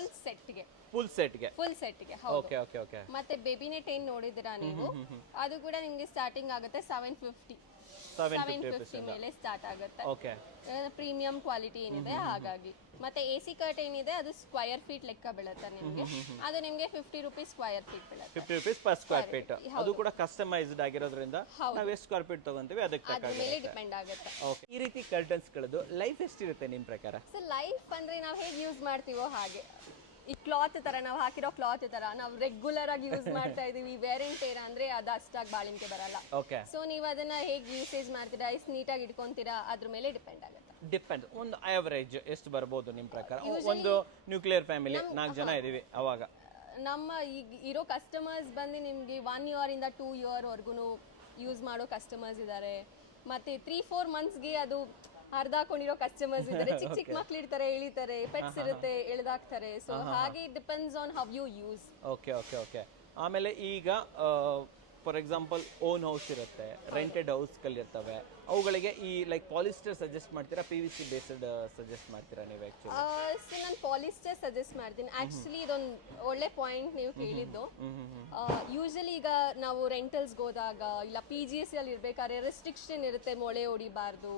ಫುಲ್ ಸೆಟ್ಗೆ. ಹೌದು. ಮತ್ತೆ ಬೇಬಿ ನೆಟ್ ಏನ್ ನೋಡಿದಿರಾ ನೀವು, ಅದು ಕೂಡ ನಿಮಗೆ ಸ್ಟಾರ್ಟಿಂಗ್ ಆಗುತ್ತೆ 750 ಮೇಲೆ ಸ್ಟಾರ್ಟ್ ಆಗುತ್ತೆ. ಪ್ರೀಮಿಯಂ ಕ್ವಾಲಿಟಿ ಏನಿದೆ ಹಾಗಾಗಿ. ಮತ್ತೆ AC ಕಟ್ ಏನಿದೆ ಅದು ಸ್ಕ್ವೇರ್ ಫೀಟ್ ಲೆಕ್ಕ ಬೀಳುತ್ತೆ ನಿಮಗೆ. ಅದು ನಿಮಗೆ 50 rupees ಸ್ಕ್ವೇರ್ ಫೀಟ್ ಬೀಳುತ್ತೆ. 50 rupees per square feet. ಅದು ಕೂಡ ಕಸ್ಟಮೈಸ್ಡ್ ಆಗಿರೋದ್ರಿಂದ ನಾವು ಎಷ್ಟು ಸ್ಕ್ವೇರ್ ಫೀಟ್ ತಗೊಂತೀವಿ ಅದಕ್ಕೆ ಅದ್ರ ಮೇಲೆ ಡಿಪೆಂಡ್ ಆಗುತ್ತೆ. ಓಕೆ, ಈ ರೀತಿ ಕರ್ಟನ್ಸ್ ಗಳದ್ದು ಲೈಫ್ ಎಷ್ಟಿರುತ್ತೆ ನಿಮ್ಮ ಪ್ರಕಾರ? ಸೊ ಲೈಫ್ ಅಂದ್ರೆ ನಾವು ಹೇಗೆ ಯೂಸ್ ಮಾಡ್ತೀವೋ ಹಾಗೆ. ಈ ಕ್ಲಾತ್ ತರ ನಾವು ಹಾಕಿರೋ ಕ್ಲಾತ್ ತರ ನಾವು ರೆಗ್ಯುಲರ್ ಆಗಿ ಯೂಸ್ ಮಾಡ್ತಾ ಇದೀವಿ. ವೇರ್ ಅಂಡ್ ಟೇರ್ ಅಂದ್ರೆ ಅದು ಅಷ್ಟಾಗಿ ಬಾಳಿಕೆ ಬರಲ್ಲ. ಸೊ ನೀವು ಅದನ್ನ ಹೇಗೆ ಯೂಸೇಜ್ ಮಾಡ್ತೀರಾ, ಎಷ್ಟು ನೀಟಾಗಿ ಇಟ್ಕೊಂತೀರಾ ಅದ್ರ ಮೇಲೆ ಡಿಪೆಂಡ್ ಆಗುತ್ತೆ. ಒಂದು ಆವರೇಜ್ ಎಷ್ಟು ಬರ್ಬೋದು ನಿಮ್ಮ ಪ್ರಕಾರ? ಒಂದು ನ್ಯೂಕ್ಲಿಯರ್ ಫ್ಯಾಮಿಲಿ 4 ಜನ ಇದೀವಿ, ಅವಾಗ ನಮ್ಮ ಈಗ ಇರೋ ಕಸ್ಟಮರ್ಸ್ ಬಂದು ನಿಮ್ಗೆ 1 year ಇಂದ 2 year ವರ್ಗು ಯೂಸ್ ಮಾಡೋ ಕಸ್ಟಮರ್ಸ್ ಇದ್ದಾರೆ. ಮತ್ತೆ 3-4 monthsಗೆ ಅದು ಹರಿದಾಕೊಂಡಿರೋ ಕಸ್ಟಮರ್ಸ್ ಇದ್ದಾರೆ. ಚಿಕ್ಕ ಮಕ್ಳು ಇರ್ತಾರೆ, ಎಳಿತಾರೆ, ಪೆಟ್ಸ್ ಇರುತ್ತೆ, ಎಳೆದಾಕ್ತಾರೆ. ಸೊ ಹಾಗೆ depends on how you use. Okay. ಆಮೇಲೆ ಈಗ ಫಾರ್ ಎಕ್ಸಾಂಪಲ್ ಓನ್ ಹೌಸ್ ಇರುತ್ತೆ, ರೆಂಟೆಡ್ ಹೌಸ್ಗಳು ಇರ್ತವೆ, ಅವುಗಳಿಗೆ ಈ ಲೈಕ್ ಪಾಲಿಸ್ಟರ್ ಸಜೆಸ್ಟ್ ಮಾಡ್ತೀರಾ, PVC ಬೇಸ್ಡ್ ಸಜೆಸ್ಟ್ ಮಾಡ್ತೀರಾ ನೀವು ಆ್ಯಕ್ಚುಲಿ? ಸೊ ನಾನು ಪಾಲಿಸ್ಟರ್ ಸಜೆಸ್ಟ್ ಮಾಡ್ತೀನಿ. ಆ್ಯಕ್ಚುಲಿ ಇದೊಂದು ಒಳ್ಳೆ ಪಾಯಿಂಟ್ ನೀವು ಕೇಳಿದ್ದು. ಯೂಶಲಿ ಈಗ ನಾವು ರೆಂಟಲ್ಸ್ಗೆ ಹೋದಾಗ ಇಲ್ಲ PGS ಅಲ್ಲಿ ಇರ್ಬೇಕಾದ್ರೆ ರೆಸ್ಟ್ರಿಕ್ಷನ್ ಇರುತ್ತೆ, ಮೊಳೆ ಹೊಡಿಬಾರ್ದು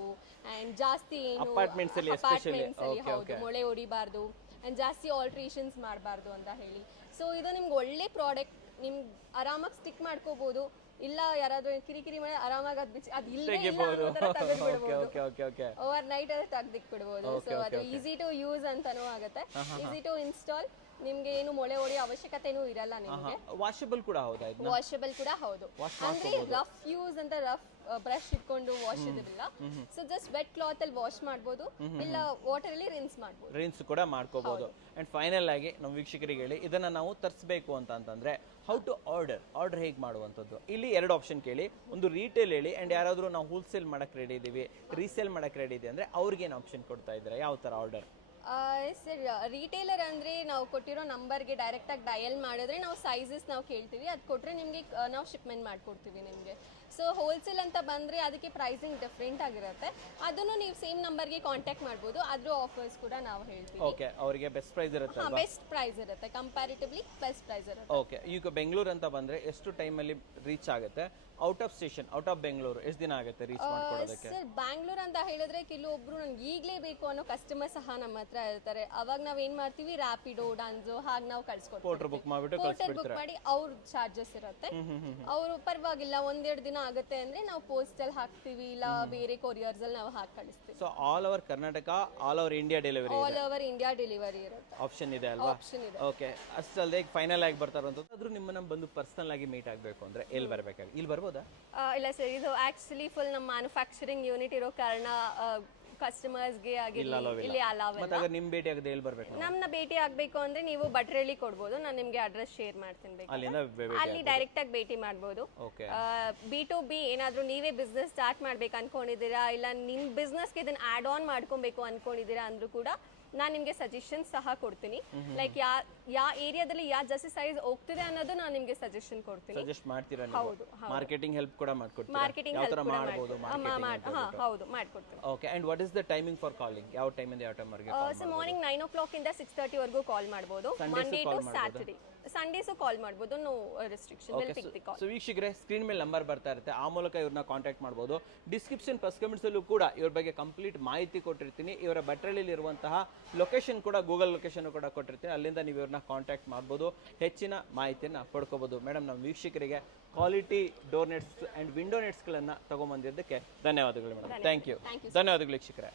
ಆ್ಯಂಡ್ ಜಾಸ್ತಿ ಏನು Apartments ಅಲ್ಲಿ ಅಪಾರ್ಟ್ಮೆಂಟ್ಸ್ ಅಲ್ಲಿ ಹೌದು ಮೊಳೆ ಹೊಡಿಬಾರ್ದು ಆ್ಯಂಡ್ ಜಾಸ್ತಿ ಆಲ್ಟ್ರೇಷನ್ಸ್ ಮಾಡಬಾರ್ದು ಅಂತ ಹೇಳಿ. ಸೊ ಇದು ನಿಮ್ಗೆ ಒಳ್ಳೆ ಪ್ರಾಡಕ್ಟ್, ನಿಮ್ಗೆ ಆರಾಮಾಗಿ ಸ್ಟಿಕ್ ಮಾಡ್ಕೋಬಹುದು. ಇಲ್ಲ ಯಾರಾದ್ರೂ ಕಿರಿಕಿರಿ ಮಾಡಿ ಆರಾಮಾಗಿ ಅದು ಬಿಚ್ಚಿ ಅದು ಇಲ್ಲೇ ಇಲ್ಲ ಅನ್ನೋ ಥರ ತೆಗೆದ್ಬಿಡ್ಬೋದು, ಓವರ್ ನೈಟ್ ಅಲ್ಲಿ ತೆಗ್ದಿಕ್ಬಿಡ್ಬೋದು. ಸೊ ಅದು ಈಸಿ ಟು ಯೂಸ್ ಅಂತಾನೂ ಆಗುತ್ತೆ, ಈಸಿ ಟು ಇನ್ಸ್ಟಾಲ್. ನಿಮ್ಗೆ ಏನು ಮೊಳೆ ಹೊಡೆಯೋ ಅವಶ್ಯಕತೆನೂ ಇರಲ್ಲ ನಿಮ್ಗೆ. ವಾಷಬಲ್ ಕೂಡ ಹೌದಾ? ವಾಷಬಲ್ ಕೂಡ ಹೌದು. ಅಂದ್ರೆ ರಫ್ ಯೂಸ್ ಅಂತ ರಫ್ ಬ್ರಷ್ ಇಟ್ಕೊಂಡು ವಾಶ್ ಇದಿಲ್ಲ. ಸೊ ಜಸ್ಟ್ ವೆಟ್ ಕ್ಲಾತ್ ಅಲ್ಲಿ ವಾಶ್ ಮಾಡ್ಬೋದು, ಇಲ್ಲ ವಾಟರ್ ಅಲ್ಲಿ ರಿನ್ಸ್ ಮಾಡ್ಬೋದು, ರಿನ್ಸ್ ಕೂಡ ಮಾಡ್ಕೋಬಹುದು. ಅಂಡ್ ಫೈನಲ್ ಆಗಿ ನಮ್ಮ ವೀಕ್ಷಕರಿಗೆ ಹೇಳಿ, ಇದನ್ನ ನಾವು ತರಿಸಬೇಕು ಅಂತಂದ್ರೆ ಹೌ ಟು ಆರ್ಡರ್ ಹೇಗೆ ಮಾಡುವಂಥದ್ದು? ಇಲ್ಲಿ 2 ಆಪ್ಷನ್ ಕೇಳಿ. ಒಂದು ರೀಟೇಲ್ ಹೇಳಿ, ಅಂಡ್ ಯಾರಾದರೂ ನಾವು ಹೋಲ್ಸೇಲ್ ಮಾಡಕ್ ರೆಡಿ ಇದೀವಿ, ರೀಸೇಲ್ ಮಾಡಕ್ ರೆಡಿ ಇದೆ ಅಂದ್ರೆ ಅವ್ರಿಗೆ ಏನು ಆಪ್ಷನ್ ಕೊಡ್ತಾ ಇದ್ದೀರಾ? ಯಾವ ತರ ಆರ್ಡರ್? ಸರ್ ರೀಟೇಲರ್ ಅಂದರೆ ನಾವು ಕೊಟ್ಟಿರೋ ನಂಬರ್ಗೆ ಡೈರೆಕ್ಟಾಗಿ ಡಯಲ್ ಮಾಡಿದ್ರೆ ನಾವು ಸೈಜಸ್ ನಾವು ಕೇಳ್ತೀವಿ, ಅದು ಕೊಟ್ಟರೆ ನಿಮಗೆ ನಾವು ಶಿಪ್ಮೆಂಟ್ ಮಾಡಿಕೊಡ್ತೀವಿ ನಿಮಗೆ. ಸೊ ಹೋಲ್ಸೇಲ್ ಅಂತ ಬಂದರೆ ಅದಕ್ಕೆ ಪ್ರೈಸಿಂಗ್ ಡಿಫ್ರೆಂಟ್ ಆಗಿರುತ್ತೆ, ಅದನ್ನು ನೀವು ಸೇಮ್ ನಂಬರ್ಗೆ ಕಾಂಟ್ಯಾಕ್ಟ್ ಮಾಡ್ಬೋದು. ಅದ್ರ ಆಫರ್ಸ್ ಕೂಡ ನಾವು ಹೇಳ್ತೀವಿ. ಓಕೆ, ಅವರಿಗೆ ಬೆಸ್ಟ್ ಪ್ರೈಸ್ ಇರುತ್ತೆ? ಹಾಂ, ಬೆಸ್ಟ್ ಪ್ರೈಸ್ ಇರುತ್ತೆ, ಕಂಪ್ಯಾರಿಟಿವ್ಲಿ ಬೆಸ್ಟ್ ಪ್ರೈಸ್ ಇರುತ್ತೆ. ಓಕೆ, ಈಗ ಬೆಂಗಳೂರು ಅಂತ ಬಂದರೆ ಎಷ್ಟು ಟೈಮಲ್ಲಿ ರೀಚ್ ಆಗುತ್ತೆ? Out of station, out of Bengaluru ಎಷ್ಟು ದಿನ ಆಗುತ್ತೆ ರೀಚ್ ಮಾಡ್ಕೊಳ್ಳೋದಕ್ಕೆ? ಸರ್ ಬ್ಯಾಂಗ್ಳೂರ್ ಅಂತ ಹೇಳಿದ್ರೆ ಕೆಲವೊಬ್ರು ನನ್ಗೆ ಈಗಲೇ ಬೇಕು ಅನ್ನೋ ಕಸ್ಟಮರ್ ಸಹ ನಮ್ಮ ಹತ್ರ ಇರ್ತಾರೆ. ಅವಾಗ ನಾವ್ ಏನ್ ಮಾಡ್ತೀವಿ, ರ್ಯಾಪಿಡೋ, ಡಾನ್ಸೋ ಹಾಗೆ ನಾವು ಕಳ್ಸ್ಕೊಡ್ತೀವಿ. ಪೋರ್ಟರ್ ಬುಕ್ ಮಾಡಿಬಿಟ್ಟು ಪೋರ್ಟರ್ ಬುಕ್ ಮಾಡಿ ಅವ್ರ ಚಾರ್ಜಸ್ ಇರುತ್ತೆ. ಅವರು ಪರವಾಗಿಲ್ಲ 1-2 ದಿನ ಆಗುತ್ತೆ ಅಂದ್ರೆ ನಾವು ಪೋಸ್ಟಲ್ ಹಾಕ್ತೀವಿ, ಇಲ್ಲ ಬೇರೆ ಕೊರಿಯರ್ಸ್ ಅಲ್ಲಿ ನಾವು ಹಾಕಿ ಕಳಿಸ್ತೀವಿ. So all over Karnataka, all over India delivery, all over India delivery ಇರುತ್ತೆ. ಆಪ್ಷನ್ ಇದೆ ಅಲ್ವಾ? ಆಪ್ಷನ್ ಇದೆ. ಓಕೆ, ಅಷ್ಟಲ್ಲದೆ ಫೈನಲ್ ಆಗಿ ಬರ್ತಾರಂತದ್ದು. ಆದ್ರೂ ನಿಮ್ಮನ್ನ ಬಂದು ಪರ್ಸನಲ್ ಆಗಿ ಮೀಟ್ ಆಗಬೇಕು ಅಂದ್ರೆ ಎಲ್ಲಿ ಬರಬೇಕಾಗಿ? ಇಲ್ಲಿ ಬರ್ಬೋದಾ? ಇಲ್ಲ ಸರ್, ಇದು ಆಕ್ಚುಲಿ ಫುಲ್ ನಮ್ಮ ಮ್ಯಾನುಫ್ಯಾಕ್ಚರಿಂಗ್ ಯೂನಿಟ್ ಇರೋ ಕಾರಣ ಕಸ್ಟಮರ್ಸ್ಗೆ ಆಗಿರಲಿ ಇಲ್ಲಿ ಅಲಾವ್ ಇಲ್ಲ. ಮತ್ತೆ ನಿಮ್ಮ ಭೇಟಿ ಆಗದೆ ಎಲ್ಲಿ ಬರಬೇಕು? ನಮ್ಮನ್ನ ಭೇಟಿ ಆಗಬೇಕು ಅಂದ್ರೆ ನೀವು ಬಟ್ರೇಲಿ ಕೊಡ್ಬೋದು, ನಾನು ನಿಮ್ಗೆ ಅಡ್ರೆಸ್ ಶೇರ್ ಮಾಡ್ತೀನಿ. ಅಲ್ಲಿ ಡೈರೆಕ್ಟ್ ಆಗಿ ಭೇಟಿ ಮಾಡ್ಬೋದು. B2B ಏನಾದ್ರೂ ನೀವೇ ಬಿಸ್ನೆಸ್ ಸ್ಟಾರ್ಟ್ ಮಾಡ್ಬೇಕು ಅನ್ಕೊಂಡಿದ್ದೀರಾ, ಇಲ್ಲ ನಿಮ್ ಬಿಸ್ನೆಸ್ಗೆ ಇದನ್ನ ಆಡ್ ಆನ್ ಮಾಡ್ಕೊಬೇಕು ಅನ್ಕೊಂಡಿದ್ದೀರಾ ಅಂದ್ರೂ ಕೂಡ ನಾನು ನಿಮಗೆ ಸಜೆಷನ್ ಸಹ ಕೊಡ್ತೀನಿ. ಲೈಕ್ ಯಾವ ಏರಿಯಾದಲ್ಲಿ ಯಾವ ಜಾಸ್ತಿ ಸೈಜ್ ಹೋಗ್ತಿದೆ ಅನ್ನೋದು ನಾನು ನಿಮಗೆ ಸಜೆಷನ್ ಕೊಡ್ತೀನಿ. ಸಜೆಸ್ಟ್ ಮಾಡ್ತೀರಾ? ಹೌದು, ಮಾರ್ಕೆಟಿಂಗ್ ಹೆಲ್ಪ್ ಕೂಡ ಮಾಡ್ಕೊಡ್ತೀರಾ? ಮಾರ್ಕೆಟಿಂಗ್ ಹೆಲ್ಪ್ ಕೂಡ ಮಾಡ್ಬೋದು. ಹೌದು, ಮಾಡ್ಕೊಡ್ತೀನಿ. Okay, and what is the timing for calling? ಯಾವ ಟೈಮ್ ಇಂದ ಯಾವ ಟೈಮ್ ವರೆಗೆ? ಸೊ ಮಾರ್ನಿಂಗ್ 9 o'clock ಇಂದ 6:30 ವರೆಗೂ ಕಾಲ್ ಮಾಡಬಹುದು. Monday to Saturday, Sundays call ಮಾಡಬಹುದು, no restriction. Will pick the call. So ವೀಕ್ಷಕರೇ, ಸ್ಕ್ರೀನ್ ಮೇಲೆ ನಂಬರ್ ಬರ್ತಾ ಇರುತ್ತೆ, ಆ ಮೂಲಕ ಇವ್ರನ್ನ ಕಾಂಟ್ಯಾಕ್ಟ್ ಮಾಡಬಹುದು. ಡಿಸ್ಕ್ರಿಪ್ಷನ್ ಫಸ್ಟ್ ಕಮೆಂಟ್ಸ್ ಅಲ್ಲೂ ಕೂಡ ಇವ್ರ ಬಗ್ಗೆ ಕಂಪ್ಲೀಟ್ ಮಾಹಿತಿ ಕೊಟ್ಟಿರ್ತೀನಿ. ಇವರ ಬಟ್ರಳ್ಳಿಲಿ ಇರುವಂತಹ ಲೊಕೇಶನ್ ಕೂಡ, ಗೂಗಲ್ ಲೊಕೇಶನ್ ಕೂಡ ಕೊಟ್ಟಿರ್ತೀನಿ, ಅಲ್ಲಿಂದ ನೀವು ಇವ್ರನ್ನ ಕಾಂಟ್ಯಾಕ್ಟ್ ಮಾಡ್ಬೋದು, ಹೆಚ್ಚಿನ ಮಾಹಿತಿಯನ್ನು ಪಡ್ಕೋಬಹುದು. ಮೇಡಮ್, ನಮ್ಮ ವೀಕ್ಷಕರಿಗೆ quality door nets and window ನೆಟ್ಸ್ಗಳನ್ನು ತಗೊಂಡ್ಬಂದಿದ್ದಕ್ಕೆ ಧನ್ಯವಾದಗಳು ಮೇಡಮ್. Thank you. ಧನ್ಯವಾದಗಳು ವೀಕ್ಷಕರೇ.